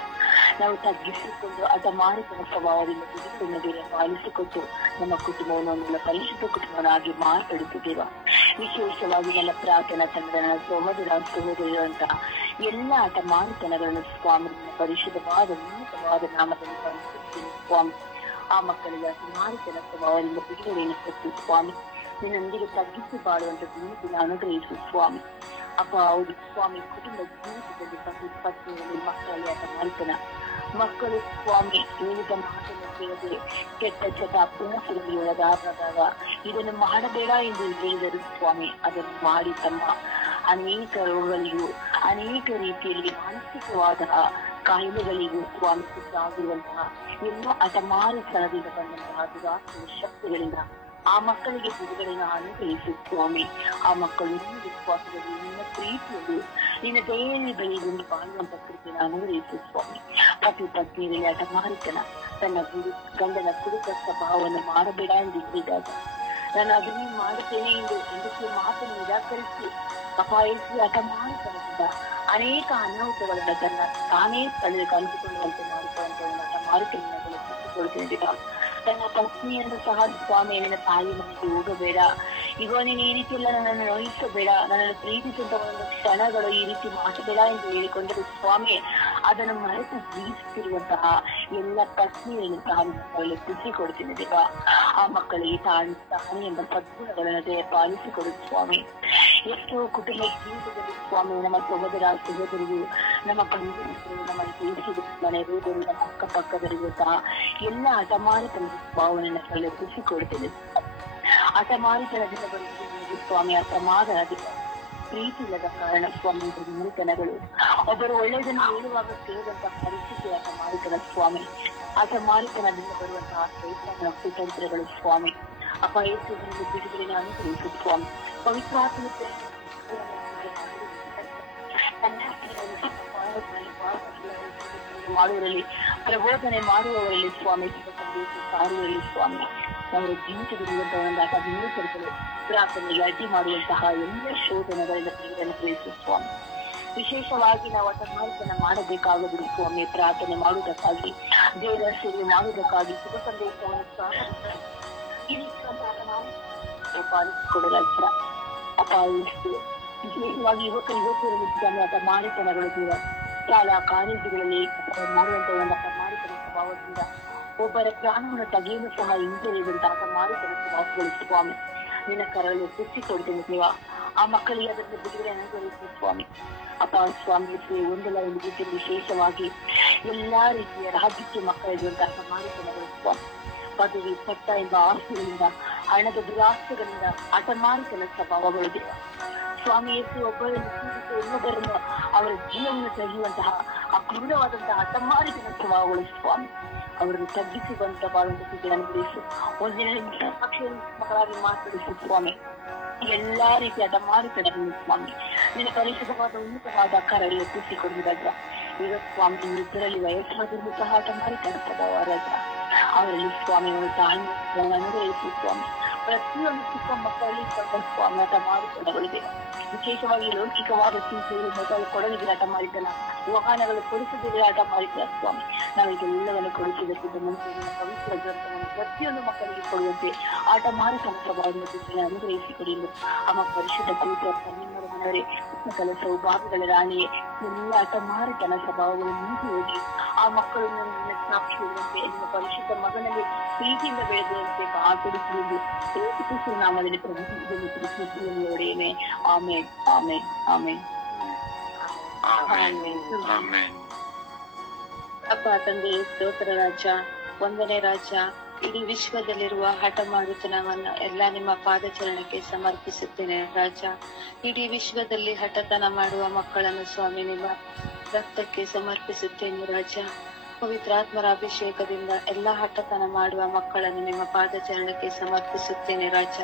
ನಾವು ತಗ್ಗಿಸಿಕೊಂಡು ಹಠಮಾರಿತನ ಸ್ವಭಾವದಿಂದ ಬಿಡುಗಡೆ ಬೇರೆ ಪಾಲಿಸಿಕೊಟ್ಟು ನಮ್ಮ ಕುಟುಂಬವನ್ನು ನನ್ನ ಪರಿಶುದ್ಧ ಕುಟುಂಬನಾಗಿ ಮಾರ್ಪಡಿಸಿದ್ದೇವ. ವಿಶೇಷವಾಗಿ ನನ್ನ ಪ್ರಾರ್ಥನಾ ತಂಡದ ಸಹೋದರಿರುವಂತಹ ಎಲ್ಲ ಹಠಮಾರಿತನಗಳನ್ನು ಸ್ವಾಮಿ ಪರಿಶುದ್ಧವಾದ ಉನ್ನತವಾದ ನಾಮದಲ್ಲಿ ಪರಿಶುದ್ಧಿ ಸ್ವಾಮಿ. ಆ ಮಕ್ಕಳಿಗೆ ಹಠಮಾರಿತನ ಸ್ವಭಾವದಿಂದ ಬಿಡುಗಡೆಯನ್ನು ಕೊಟ್ಟು ಸ್ವಾಮಿ ನಿನ್ನೊಂದಿಗೆ ತಗ್ಗಿಸಿ ಬಾಳುವಂತ ಜೀವಿತ ಅನುಗ್ರಹಿಸು ಸ್ವಾಮಿ. ಅಪ್ಪ, ಹೌದು ಸ್ವಾಮಿ, ಕುಟುಂಬ ಜೀವಿತದಲ್ಲಿ ಪತ್ನಿಯಲ್ಲಿ ಮಕ್ಕಳಲ್ಲಿ ಹಠಮಾರಿತನ ಮಕ್ಕಳು ಸ್ವಾಮಿ ಹೇಳಿದ ಮಾತನ್ನು ಕೇಳದೆ ಕೆಟ್ಟ ಚಟ ಅಭ್ಯಾಸಗಳಿಗೆ ಒಳಗಾದಾಗ ಇದನ್ನು ಮಾಡಬೇಡ ಎಂದು ಹೇಳಿದರು ಸ್ವಾಮಿ. ಅದನ್ನು ಮಾಡಿ ತಮ್ಮ ಅನೇಕ ರೋಗಗಳಿಗೂ ಅನೇಕ ರೀತಿಯಲ್ಲಿ ಮಾನಸಿಕವಾದ ಕಾಯಿಲೆಗಳಿಗೂ ಸ್ವಾಮಿ ಆಗಿರುವಂತಹ ಎಲ್ಲ ಹಠಮಾರಿತನದಿಂದ ಬಂದಂತಹ ದುರಾತ್ಮ ಶಕ್ತಿಗಳಿಂದ ಆ ಮಕ್ಕಳಿಗೆ ಬಿಡುಗಡೆಯನ್ನು ಅನುಗ್ರಹಿಸು ಸ್ವಾಮಿ. ಆ ಮಕ್ಕಳು ನಿನ್ನ ವಿಶ್ವಾಸದಲ್ಲಿ, ನಿನ್ನ ಪ್ರೀತಿಯಲ್ಲಿ ನಿನ್ನ ದಯೆಯಲ್ಲಿ ಬೆಳೆಯುವುದು ಬಾಳುವಂತ ಕೃತಿ ನಾನು ಅನುಗ್ರಹಿಸು ಸ್ವಾಮಿ. ಪತಿ ಪತ್ನಿಯಲ್ಲಿ ಹಠಮಾರಿತನ ತನ್ನ ಗಂಡನ ಕುಡುಕ ಸ್ವಭಾವವನ್ನು ಮಾಡಬೇಡ ಎಂದಿದ್ದಾಗ ನಾನು ಅದನ್ನೇ ಮಾಡುತ್ತೇನೆ ಎಂದು ಹೆಂಡತಿಯ ಮಾತನ್ನು ನಿರಾಕರಿಸಿ ಅಪಾಯಿಸಿ ಹಠಮಾರಿತನದಿಂದ ಅನೇಕ ಅನಾಹುತಗಳನ್ನ ತನ್ನ ತಾನೇ ಕಳೆದುಕೊಳ್ಳುವಂತೆ ಮಾಡಿಕೊಳ್ಳುವಂತ ಹಠಮಾರಿತನಗಳು ಸಿಕ್ಕಿಕೊಳ್ಳುತ್ತಿದ್ದ ತನ್ನ ಪತ್ನಿಯನ್ನು ಸಹ ಸ್ವಾಮಿ ನಿನ್ನ ತಾಯಿ ಮನೆಗೆ ಹೋಗಬೇಡ, ಈಗ ನೀನು ಈ ರೀತಿ ಎಲ್ಲ ನನ್ನನ್ನು ನೋಯಿಸಬೇಡ, ನನ್ನನ್ನು ಪ್ರೀತಿಸಿದ ಒಂದು ಕ್ಷಣಗಳು ಈ ರೀತಿ ಮಾಡಬೇಡ ಎಂದು ಹೇಳಿಕೊಂಡರು ಸ್ವಾಮಿ. ಅದನ್ನು ಮರೆತು ಜೀವಿಸುತ್ತಿರುವಂತಹ ಎಲ್ಲ ಪತ್ನಿಯನ್ನು ಸಹ ಮಕ್ಕಳಲ್ಲಿ ಖುಷಿ ಕೊಡ್ತೀನಿ ದೇವ. ಆ ಮಕ್ಕಳಿಗೆ ತಾಣಿ ಎಂಬ ಸದ್ಗುಣಗಳನ್ನು ಪಾಲಿಸಿಕೊಡು ಸ್ವಾಮಿ. ಎಷ್ಟೋ ಕುಟುಂಬ ಜೀವಿತದಲ್ಲಿ ಸ್ವಾಮಿ ನಮ್ಮ ಸಹೋದರ ಸಹೋದರಿಗೂ ನಮ್ಮ ಬಂಧುಗಳು ನಮ್ಮ ದೇಶದ ಮನೆಯವರು ನಮ್ಮ ಅಕ್ಕಪಕ್ಕದರಿಗೂ ಸಹ ಎಲ್ಲ ಹಠಮಾರಿತನ ಭಾವನೆಯನ್ನು ಕಳೆ ಖುಷಿ ಕೊಡ್ತೇನೆ. ಹಠಮಾರಿತನದಿಂದ ಬಂದು ಸ್ವಾಮಿ ಅಸಮಾಧಾನದಿಂದ ಪ್ರೀತಿ ಇಲ್ಲದ ಕಾರಣ ಸ್ವಾಮಿ ಮೂತನಗಳು ಒಬ್ಬರು ಒಳ್ಳೆಯದನ್ನು ಹೇಳುವಾಗ ಕೇಳುವಂತಹ ಪರಿಸ್ಥಿತಿ ಹಠಮಾರಿತನ ಸ್ವಾಮಿ. ಹಠಮಾರಿತನದಿಂದ ಬರುವಂತಹ ಚೈತನ್ಯ ಕುತಂತ್ರಗಳು ಸ್ವಾಮಿ. ಅಪಾಯವನ್ನು ಬಿಡುಗಡೆ ಅನುಗ್ರಹಿಸು ಸ್ವಾಮಿ. ಪವಿತ್ರಾತ್ಮ ಮಾಡುವರಲ್ಲಿ ಪ್ರಬೋಧನೆ ಮಾಡುವವರಲ್ಲಿ ಸ್ವಾಮಿ, ಸಾರುವರಲ್ಲಿ ಸ್ವಾಮಿ, ಅವರ ಜೀವಿತದಲ್ಲಿರುವಂತಹ ಒಂದು ಅನುಸರಿಸಲು ಪ್ರಾರ್ಥನೆಗೆ ಅಡ್ಡಿ ಮಾಡುವಂತಹ ಎಲ್ಲ ಶೋಧನೆಗಳಿಂದ ಅನುಗ್ರಹಿಸು ಸ್ವಾಮಿ. ವಿಶೇಷವಾಗಿ ನಾವು ಹಠಮಾರಿತನ ಮಾಡಬೇಕಾಗದು ಸ್ವಾಮಿ. ಪ್ರಾರ್ಥನೆ ಮಾಡುವುದಕ್ಕಾಗಿ, ದೇವರ ಸೇವೆ ಮಾಡುವುದಕ್ಕಾಗಿ, ಶುಭ ಸಂದೇಶವನ್ನು ಪಾಲಿಸಿಕೊಡಲಾಗ್ತ ಅಪಾಯಿಸ್ತು. ವಿಶೇಷವಾಗಿ ಯುವಕರಲ್ಲಿ ಹಠಮಾರಿತನಗಳು ದೇವ ಶಾಲಾ ಕಾಲೇಜುಗಳಲ್ಲಿ ಮಾಡುವಂತಹ ಒಂದು ಹಠಮಾರಿತನ ಸ್ವಭಾವದಿಂದ ಒಬ್ಬರ ಪ್ರಾಣವನ್ನು ತೆಗೆಯಲು ಸಹ ಹಿಂಜರಿಯುವಂತಹ ಹಠಮಾರಿತನ ಸ್ವಭಾವಗಳು ಸ್ವಾಮಿ. ನಿನ್ನ ಕರಳು ಕೊಡ್ತೇನೆ ದೇವ. ಆ ಮಕ್ಕಳಿಗೆ ಅದನ್ನು ಬಿಡುಗಡೆ ಅನುಗ್ರಹಿಸುವ ಸ್ವಾಮಿ. ಸ್ವಾಮಿ ಒಂದಲ್ಲ ಒಂದು ರೀತಿಯಲ್ಲಿ ವಿಶೇಷವಾಗಿ ಎಲ್ಲಾ ರೀತಿಯ ರಾಜ್ಯಕ್ಕೆ ಮಕ್ಕಳಿರುವಂತಹ ಹಠಮಾರಿತನಗಳು ಸ್ವಾಮಿ. ಪದವಿ ಪಟ್ಟ ಎಂಬ ಆಸ್ತಿಗಳಿಂದ, ಹಣದ ದುರಾಸ್ತಿಗಳಿಂದ ಹಠಮಾರಿತನ ಸ್ವಭಾವಗಳು ದೇವ ಸ್ವಾಮಿ. ಒಬ್ಬರನ್ನು ಕೂಡಿಸಿ ಇನ್ನೊಬ್ಬರನ್ನು ಅವರ ಜೀವವನ್ನು ತೆಗೆಯುವಂತಹ ಆ ಕ್ರೂರವಾದಂತಹ ಹಠಮಾರಿತನ ಸ್ವಭಾವಗಳು ಸ್ವಾಮಿ. ಅವರನ್ನು ತಗ್ಗಿಸುವಂತಹ ಬಾಳುವಂತ ಅನುಗ್ರಹಿಸು. ಒಂದಿನ ಮಕ್ಕಳಾಗಿ ಮಾತನಾಡಿಸು ಸ್ವಾಮಿ. ಎಲ್ಲಾ ರೀತಿಯ ಹಠಮಾರಿತನಗಳು ಸ್ವಾಮಿ ನಿನ್ನ ಪರಿಶುದ್ಧವಾದ ಉನ್ನತವಾದ ಕರಳು ಕೂಸಿಕೊಂಡಿದ್ದ ಈಗ ಸ್ವಾಮಿ ವೃದ್ಧರಲ್ಲಿ ವಯಸ್ಸಾದರೂ ಸಹ ಹಠಮಾರಿತನ ಸ್ವಭಾವ ಅವರಲ್ಲಿ ಸ್ವಾಮಿ ತಾಳ್ಮೆ ಅನುಗ್ರಹಿಸು ಸ್ವಾಮಿ. ಪ್ರತಿಯೊಂದು ಚಿಕ್ಕ ಮಕ್ಕಳಲ್ಲಿ ಸ್ವಾಮಿ ಹಠಮಾರಿತನಗಳಿದೆ. ವಿಶೇಷವಾಗಿ ಲೌಕಿಕವಾದ ಚಿಂತೆಗಳು ಮೊದಲು ಕೊಡಲಿಗೆ ಹಠಮಾರಿತನ, ವಾಹನಗಳು ಕೊಡಿಸದಿದ್ರೆ ಹಠಮಾರಿತನ ಸ್ವಾಮಿ. ನಾವೀಗೆಲ್ಲವನ್ನು ಕೊಡಿಸುವುದಕ್ಕಿಂತ ಮುಂಚೆ ಪವಿತ್ರ ಗ್ರಂಥವನ್ನು ಪ್ರತಿಯೊಂದು ಮಕ್ಕಳಿಗೆ ಕೊಡುವಂತೆ ಹಠಮಾರಿತನ ಸ್ವಭಾವವನ್ನು ಅನುಗ್ರಹಿಸಿಕೊಡಿ ಎಂದು ಅಮ್ಮ ಪರಿಶುದ್ಧ ಪವಿತ್ರ ನಿಮ್ಮರ ಮನವರೇ ಸಕಲ ಸೌಭಾಗ್ಯಗಳ ರಾಣಿಯೇ ಎಲ್ಲ ಹಠಮಾರಿತನ ಸ್ವಭಾವಗಳು ನೀಡಿ ಹೋಗಿ ಆ ಮಕ್ಕಳನ್ನು ಸಾಕ್ಷಿಸುವಂತೆ ನಿಮ್ಮ ಪರಿಶುದ್ಧ ಮಗನಲ್ಲಿ ಪ್ರೀತಿಯಿಂದ ಬೆಳೆದುವಂತೆ ಕಾಪಾಡಿಸುವುದು ಯೇಸು ನಾಮದಲ್ಲಿ ಪ್ರಭುತ್ವದೊಡೆಯನೇ. ಆಮೇನ್ ಆಮೇನ್ ಆಮೇನ್ ಆಮೇನ್. ಅಪ್ಪ ತಂದೆ ಸ್ತೋತ್ರ ರಾಜ, ಒಂದನೇ ರಾಜ, ಇಡೀ ವಿಶ್ವದಲ್ಲಿರುವ ಹಠಮಾರಿತನವನ್ನು ಎಲ್ಲ ನಿಮ್ಮ ಪಾದಚರಣಕ್ಕೆ ಸಮರ್ಪಿಸುತ್ತೇನೆ ರಾಜ. ಇಡೀ ವಿಶ್ವದಲ್ಲಿ ಹಠತನ ಮಾಡುವ ಮಕ್ಕಳನ್ನು ಸ್ವಾಮಿ ನಿಮ್ಮ ರಕ್ತಕ್ಕೆ ಸಮರ್ಪಿಸುತ್ತೇನೆ ರಾಜ. ಪವಿತ್ರಾತ್ಮರ ಅಭಿಷೇಕದಿಂದ ಎಲ್ಲಾ ಹಠತನ ಮಾಡುವ ಮಕ್ಕಳನ್ನು ನಿಮ್ಮ ಪಾದಚರಣಕ್ಕೆ ಸಮರ್ಪಿಸುತ್ತೇನೆ ರಾಜ.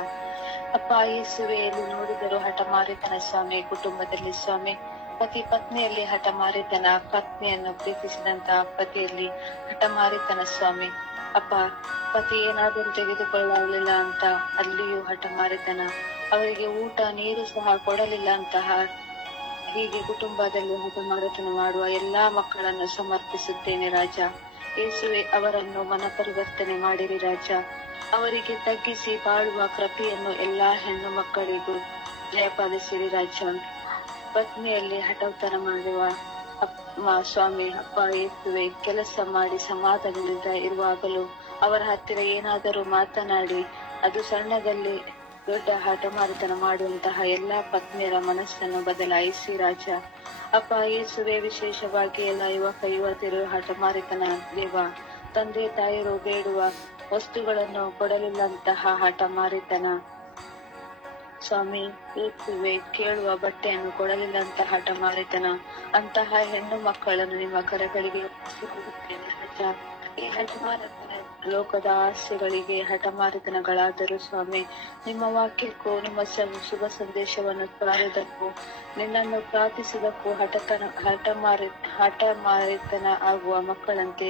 ಅಪ್ಪ ಯೇಸುವೆಯಲ್ಲಿ ನೋಡಿದರೂ ಹಠಮಾರಿತನ ಸ್ವಾಮಿ, ಕುಟುಂಬದಲ್ಲಿ ಸ್ವಾಮಿ, ಪತಿ ಪತ್ನಿಯಲ್ಲಿ ಹಠಮಾರಿತನ, ಪತ್ನಿಯನ್ನು ಪ್ರೀತಿಸಿದಂತಹ ಪತಿಯಲ್ಲಿ ಹಠಮಾರಿತನ ಸ್ವಾಮಿ. ಅಪ್ಪ ಪತಿ ಏನಾದರೂ ತೆಗೆದುಕೊಳ್ಳಲಿಲ್ಲ ಅಂತ ಅಲ್ಲಿಯೂ ಹಠಮಾರಿತನ, ಅವರಿಗೆ ಊಟ ನೀರು ಸಹ ಕೊಡಲಿಲ್ಲ ಅಂತಹ ಹೀಗೆ ಕುಟುಂಬದಲ್ಲಿ ಹಠಮಾರಿತನ ಮಾಡುವ ಎಲ್ಲಾ ಮಕ್ಕಳನ್ನು ಸಮರ್ಪಿಸುತ್ತೇನೆ ರಾಜ. ಯೇಸುವೆ ಅವರನ್ನು ಮನಪರಿವರ್ತನೆ ಮಾಡಿರಿ ರಾಜ. ಅವರಿಗೆ ತಗ್ಗಿಸಿ ಬಾಳುವ ಕೃಪೆಯನ್ನು ಎಲ್ಲಾ ಹೆಣ್ಣು ಮಕ್ಕಳಿಗೂ ಜಯಪಾಲಿಸಿರಿ ರಾಜ. ಪತ್ನಿಯಲ್ಲಿ ಹಠತನ ಮಾಡುವ ಸ್ವಾಮಿ ಅಪ್ಪ ಯೇಸುವೆ ಕೆಲಸ ಮಾಡಿ ಸಮಾಧಾನದಿಂದ ಇರುವಾಗಲೂ ಅವರ ಹತ್ತಿರ ಏನಾದರೂ ಮಾತನಾಡಿ ಅದು ಸಣ್ಣದಲ್ಲಿ ದೊಡ್ಡ ಹಠಮಾರಿತನ ಮಾಡುವಂತಹ ಎಲ್ಲಾ ಪತ್ನಿಯರ ಮನಸ್ಸನ್ನು ಬದಲಾಯಿಸಿ ರಾಜ. ಅಪ್ಪ ಯೇಸುವೆ ವಿಶೇಷವಾಗಿ ಎಲ್ಲ ಯುವಕ ಯುವತಿಯರು ಹಠಮಾರಿತನ ದೇವ, ತಂದೆ ತಾಯಿರು ಬೇಡುವ ವಸ್ತುಗಳನ್ನು ಕೊಡಲಿಲ್ಲಂತಹ ಹಠಮಾರಿತನ ಸ್ವಾಮಿ. ಯೇಸುವೆ ಕೇಳುವ ಬಟ್ಟೆಯನ್ನು ಕೊಡಲಿಲ್ಲಂತಹ ಹಠಮಾರಿತನ, ಅಂತಹ ಹೆಣ್ಣು ಮಕ್ಕಳನ್ನು ನಿಮ್ಮ ಕರಗಳಿಗೆ ಈ ಹಠಮಾರಿತನ ಲೋಕದ ಆಸೆಗಳಿಗೆ ಹಠಮಾರಿತನಗಳಾದರೂ ಸ್ವಾಮಿ, ನಿಮ್ಮ ವಾಕ್ಯಕ್ಕೂ ನಿಮ್ಮ ಶುಭ ಸಂದೇಶವನ್ನು ಸಾರುವುದಕ್ಕೂ ನಿನ್ನನ್ನು ಪ್ರಾರ್ಥಿಸುವುದಕ್ಕೂ ಹಠಮಾರಿತನ ಆಗುವ ಮಕ್ಕಳಂತೆ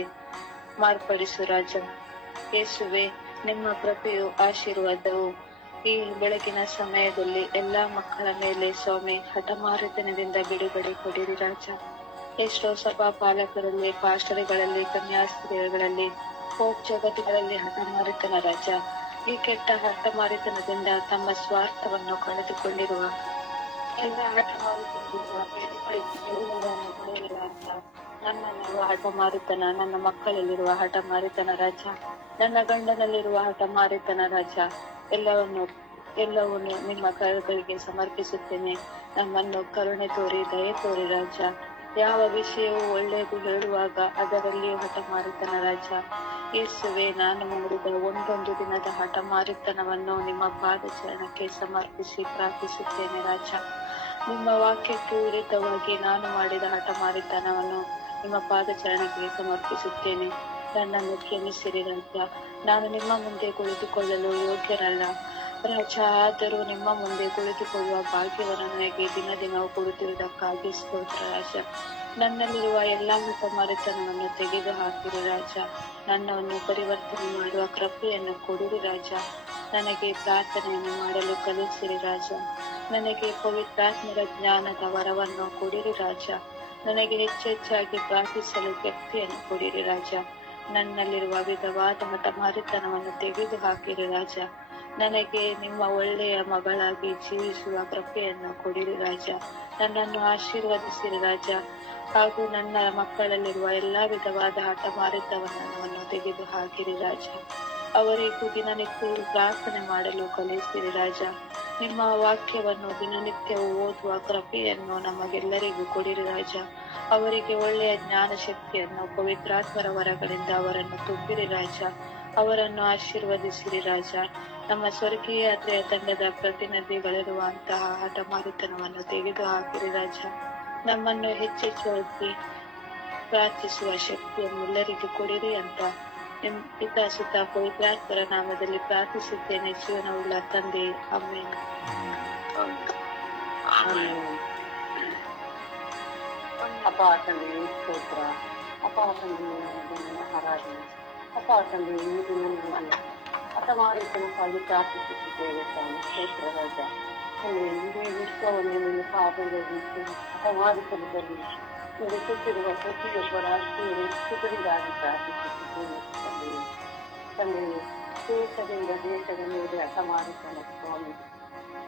ಮಾರ್ಪಡಿಸು ರಾಜ. ಯೇಸುವೆ, ನಿಮ್ಮ ಕೃಪೆಯು ಆಶೀರ್ವಾದವು ಈ ಬೆಳಗಿನ ಸಮಯದಲ್ಲಿ ಎಲ್ಲಾ ಮಕ್ಕಳ ಮೇಲೆ ಸ್ವಾಮಿ ಹಠಮಾರಿತನದಿಂದ ಬಿಡುಗಡೆ ಕೊಡಿರಿ ರಾಜ. ಎಷ್ಟೋ ಸಭಾ ಪಾಲಕರಲ್ಲಿ, ಪಾಸ್ಟರ್ಗಳಲ್ಲಿ, ಕನ್ಯಾಸ್ತ್ರೀಯರಲ್ಲಿ, ಹೋಪ್ ಜಗತ್ತುಗಳಲ್ಲಿ ಹಠಮಾರಿತನ ರಾಜ. ಈ ಕೆಟ್ಟ ಹಠಮಾರಿತನದಿಂದ ತಮ್ಮ ಸ್ವಾರ್ಥವನ್ನು ಕಳೆದುಕೊಂಡಿರುವ ಎಲ್ಲ ನನ್ನಲ್ಲಿರುವ ಹಠಮಾರಿತನ, ನನ್ನ ಮಕ್ಕಳಲ್ಲಿರುವ ಹಠಮಾರಿತನ ರಾಜ, ನನ್ನ ಗಂಡನಲ್ಲಿರುವ ಹಠಮಾರಿತನ ರಾಜ, ಎಲ್ಲವನ್ನು ನಿಮ್ಮ ಕರಗಳಿಗೆ ಸಮರ್ಪಿಸುತ್ತೇನೆ. ನಮ್ಮನ್ನು ಕರುಣೆ ತೋರಿ, ದಯೆ ತೋರಿ ರಾಜ. ಯಾವ ವಿಷಯವು ಒಳ್ಳೆಯದು ಹೇಳುವಾಗ ಅದರಲ್ಲಿಯೂ ಹಠಮಾರಿತನ ರಾಜ. ಯೇಸುವೆ, ನಾನು ಮಾಡಿದ ಒಂದೊಂದು ದಿನದ ಹಠಮಾರಿತನವನ್ನು ನಿಮ್ಮ ಪಾದಚರಣಕ್ಕೆ ಸಮರ್ಪಿಸಿ ಪ್ರಾರ್ಥಿಸುತ್ತೇನೆ ರಾಜ. ನಿಮ್ಮ ವಾಕ್ಯಕ್ಕೆ ವಿರುದ್ಧವಾಗಿ ನಾನು ಮಾಡಿದ ಹಠಮಾರಿತನವನ್ನು ನಿಮ್ಮ ಪಾದಚರಣಕ್ಕೆ ಸಮರ್ಪಿಸುತ್ತೇನೆ. ನನ್ನನ್ನು ಕ್ಷಮಿಸಿರಿ ರಾಜ. ನಾನು ನಿಮ್ಮ ಮುಂದೆ ಕುಳಿತುಕೊಳ್ಳಲು ಯೋಗ್ಯರಲ್ಲ ರಾಜ, ಆದರೂ ನಿಮ್ಮ ಮುಂದೆ ಕುಳಿತುಕೊಳ್ಳುವ ಭಾಗ್ಯವನ್ನು ನನಗೆ ದಿನ ದಿನವೂ ಕೊಡುತ್ತಿರುವುದಕ್ಕಾಗಿ ಸ್ತೋತ್ರ ರಾಜ. ನನ್ನಲ್ಲಿರುವ ಎಲ್ಲಾ ಹಠಮಾರಿತನವನ್ನು ತೆಗೆದು ಹಾಕಿರಿ ರಾಜ. ನನ್ನನ್ನು ಪರಿವರ್ತನೆ ಮಾಡುವ ಕೃಪೆಯನ್ನು ಕೊಡಿರಿ ರಾಜ. ನನಗೆ ಪ್ರಾರ್ಥನೆಯನ್ನು ಮಾಡಲು ಕಲಿಸಿರಿ ರಾಜ. ನನಗೆ ಪವಿತ್ರಾತ್ಮರ ಜ್ಞಾನದ ವರವನ್ನು ಕೊಡಿರಿ ರಾಜ. ನನಗೆ ಹೆಚ್ಚೆಚ್ಚಾಗಿ ಪ್ರಾರ್ಥಿಸಲು ಶಕ್ತಿಯನ್ನು ಕೊಡಿರಿ ರಾಜ. ನನ್ನಲ್ಲಿರುವ ವಿಧವಾದ ಹಠಮಾರಿತನವನ್ನು ತೆಗೆದು ಹಾಕಿರಿ ರಾಜ. ನನಗೆ ನಿಮ್ಮ ಒಳ್ಳೆಯ ಮಗಳಾಗಿ ಜೀವಿಸುವ ಕೃಪೆಯನ್ನು ಕೊಡಿರಿ ರಾಜ. ನನ್ನನ್ನು ಆಶೀರ್ವದಿಸಿರಿ ರಾಜ. ಹಾಗೂ ನನ್ನ ಮಕ್ಕಳಲ್ಲಿರುವ ಎಲ್ಲಾ ವಿಧವಾದ ಹಠಮಾರಿತನವನ್ನು ತೆಗೆದು ಹಾಕಿರಿ ರಾಜ. ಅವರಿಗೂ ದಿನನಿತ್ಯವೂ ಪ್ರಾರ್ಥನೆ ಮಾಡಲು ಕಲಿಸಿರಿ ರಾಜ. ನಿಮ್ಮ ವಾಕ್ಯವನ್ನು ದಿನನಿತ್ಯವೂ ಓದುವ ಕೃಪೆಯನ್ನು ನಮಗೆಲ್ಲರಿಗೂ ಕೊಡಿರಿ ರಾಜ. ಅವರಿಗೆ ಒಳ್ಳೆಯ ಜ್ಞಾನ ಶಕ್ತಿಯನ್ನು ಪವಿತ್ರಾತ್ಮರ ವರಗಳಿಂದ ಅವರನ್ನು ತುಂಬಿರಿ ರಾಜ. ಅವರನ್ನು ಆಶೀರ್ವದಿಸಿರಿ ರಾಜ. ನಮ್ಮ ಸ್ವರ್ಗೀಯ ಯಾತ್ರೆಯ ತಂಡದ ಪ್ರತಿನಿಧಿಗಳಿರುವಂತಹ ಹಠಮಾರಿತನವನ್ನು ತೆಗೆದು ಹಾಕಿರಿ ರಾಜ. ನಮ್ಮನ್ನು ಹೆಚ್ಚೆಚ್ಚಾಗಿ ಪ್ರಾರ್ಥಿಸುವ ಶಕ್ತಿಯನ್ನು ಎಲ್ಲರಿಗೂ ಕೊಡಿರಿ ಅಂತ ಪಿತಾ ಸುತ ಪವಿತ್ರಾತ್ಮರ ನಾಮದಲ್ಲಿ ಪ್ರಾರ್ಥಿಸಿದ್ದೇನೆ, ಜೀವನವುಳ್ಳ ತಂದೆ. ಆಮೆನ್. ಅಪ್ಪ ತಂದೆ ಸ್ತೋತ್ರ. ಅಪ್ಪ ತಂದೆ ಆರಾಧನೆ. ಅಪ್ಪ ತಂದೆ ಈ ದಿನ ನಿಮಗೆ ಹಠಮಾರಿತನಕ್ಕಾಗಿ ಪ್ರಾರ್ಥಿಸುತ್ತಿದ್ದೇವೆ ಸ್ವಾಮಿ. ಸ್ತೋತ್ರ ರಾಜ. ಇಡೀ ವಿಶ್ವವನ್ನು ನಿಮ್ಮ ಪಾದದಲ್ಲಿ ಹಠಮಾರಿತನದಲ್ಲಿ ನಡೆಸುತ್ತಿರುವ ಪ್ರತಿಯೊಬ್ಬ ರಾಷ್ಟ್ರೀಯ ವ್ಯಕ್ತಿಗಳಿಗಾಗಿ ಪ್ರಾರ್ಥಿಸುತ್ತಿದ್ದೇವೆ ತಂದೆಯೇ. ತಂದೆಯೇ, ದೇಶದಿಂದ ದೇಶದ ಮೇಲೆ ಹಠಮಾರಿತನ ಸ್ವಾಮಿ.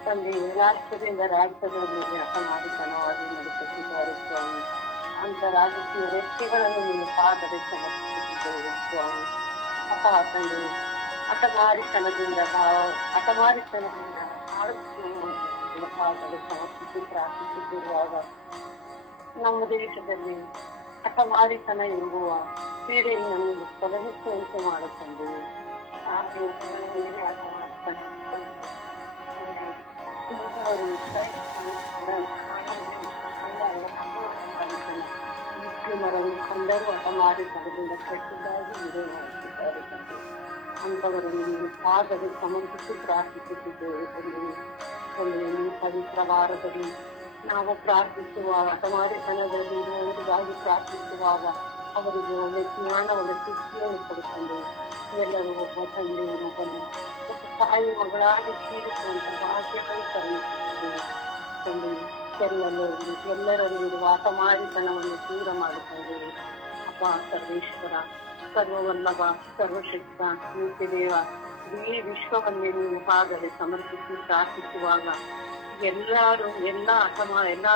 ತಂದೆಯೇ, ರಾಷ್ಟ್ರದಿಂದ ರಾಜ್ಯದ ಮೇಲೆ ಹಠಮಾರಿತನವಾಗಿ ನಡೆಸುತ್ತಿದ್ದಾರೆ ಸ್ವಾಮಿ. ಅಂತ ರಾಜಕೀಯ ವ್ಯಕ್ತಿಗಳನ್ನು ನಿಮ್ಮ ಪಾದದಲ್ಲಿ ಸಮರ್ಪಿಸುತ್ತಿದ್ದೇವೆ ಸ್ವಾಮಿ. ಅಪ್ಪ ತಂದೆಯೇ, ಹಠಮಾರಿತನದಿಂದ ನಿಮ್ಮ ಪಾದದಲ್ಲಿ ಸಮರ್ಪಿಸಿ ಪ್ರಾರ್ಥಿಸುತ್ತಿರುವಾಗ ನಮ್ಮ ದೇಶದಲ್ಲಿ ಹಠಮಾರಿತನ ಎಂಬುವ ಪೀಡೆಯನ್ನು ತೊಲಗಿಸುವಂತೆ ಮಾಡುತ್ತಂದೆ. ಮುಸ್ಲಿಮರನ್ನು ಕಂಡರೂ ಹಠಮಾರಿತನದಿಂದ ಕೆಟ್ಟದಾಗಿ ವಿರೋಧ ಮಾಡುತ್ತಿದ್ದಾರೆ ತಂದೆ. ಅಂಥವರನ್ನು ನೀವು ಪಾದದಲ್ಲಿ ಸಮರ್ಪಿಸಿ ಪ್ರಾರ್ಥಿಸುತ್ತಿದ್ದೇವೆ ತಂದೆಯೇ. ಈ ಪವಿತ್ರ ವಾರದಲ್ಲಿ ನಾವು ಪ್ರಾರ್ಥಿಸುವ ಹಠಮಾರಿತನದಲ್ಲಿ ಅವರಿಗಾಗಿ ಪ್ರಾರ್ಥಿಸುವಾಗ ಅವರಿಗೆ ಒಳ್ಳೆ ಜ್ಞಾನವನ್ನು ಶಿಕ್ಷೆಯನ್ನು ಕೊಡುತ್ತದೆ. ಎಲ್ಲರೂ ಒಬ್ಬ ತಂದೆಯನ್ನು ಬಂದು ಒಬ್ಬ ತಾಯಿ ಮಗಳಾಗಿ ಜೀವಿಸುವಂತ ಭಾಗ್ಯವನ್ನು ಕರುಣಿಸುತ್ತದೆ ತಂದೆ. ಎಲ್ಲರಲ್ಲಿರುವ ಹಠಮಾರಿತನವನ್ನು ದೂರ ಮಾಡುತ್ತೇವೆ. ಅಪ್ಪ ಸರ್ವೇಶ್ವರ, ಸರ್ವವಲ್ಲಭ, ಸರ್ವಶಕ್ತ, ನಿತ್ಯದೇವ, ಇಡೀ ವಿಶ್ವವನ್ನೇ ನೀವು ಪಾದದಲ್ಲಿ ಸಮರ್ಪಿಸಿ ಪ್ರಾರ್ಥಿಸುವಾಗ ಎಲ್ಲಾ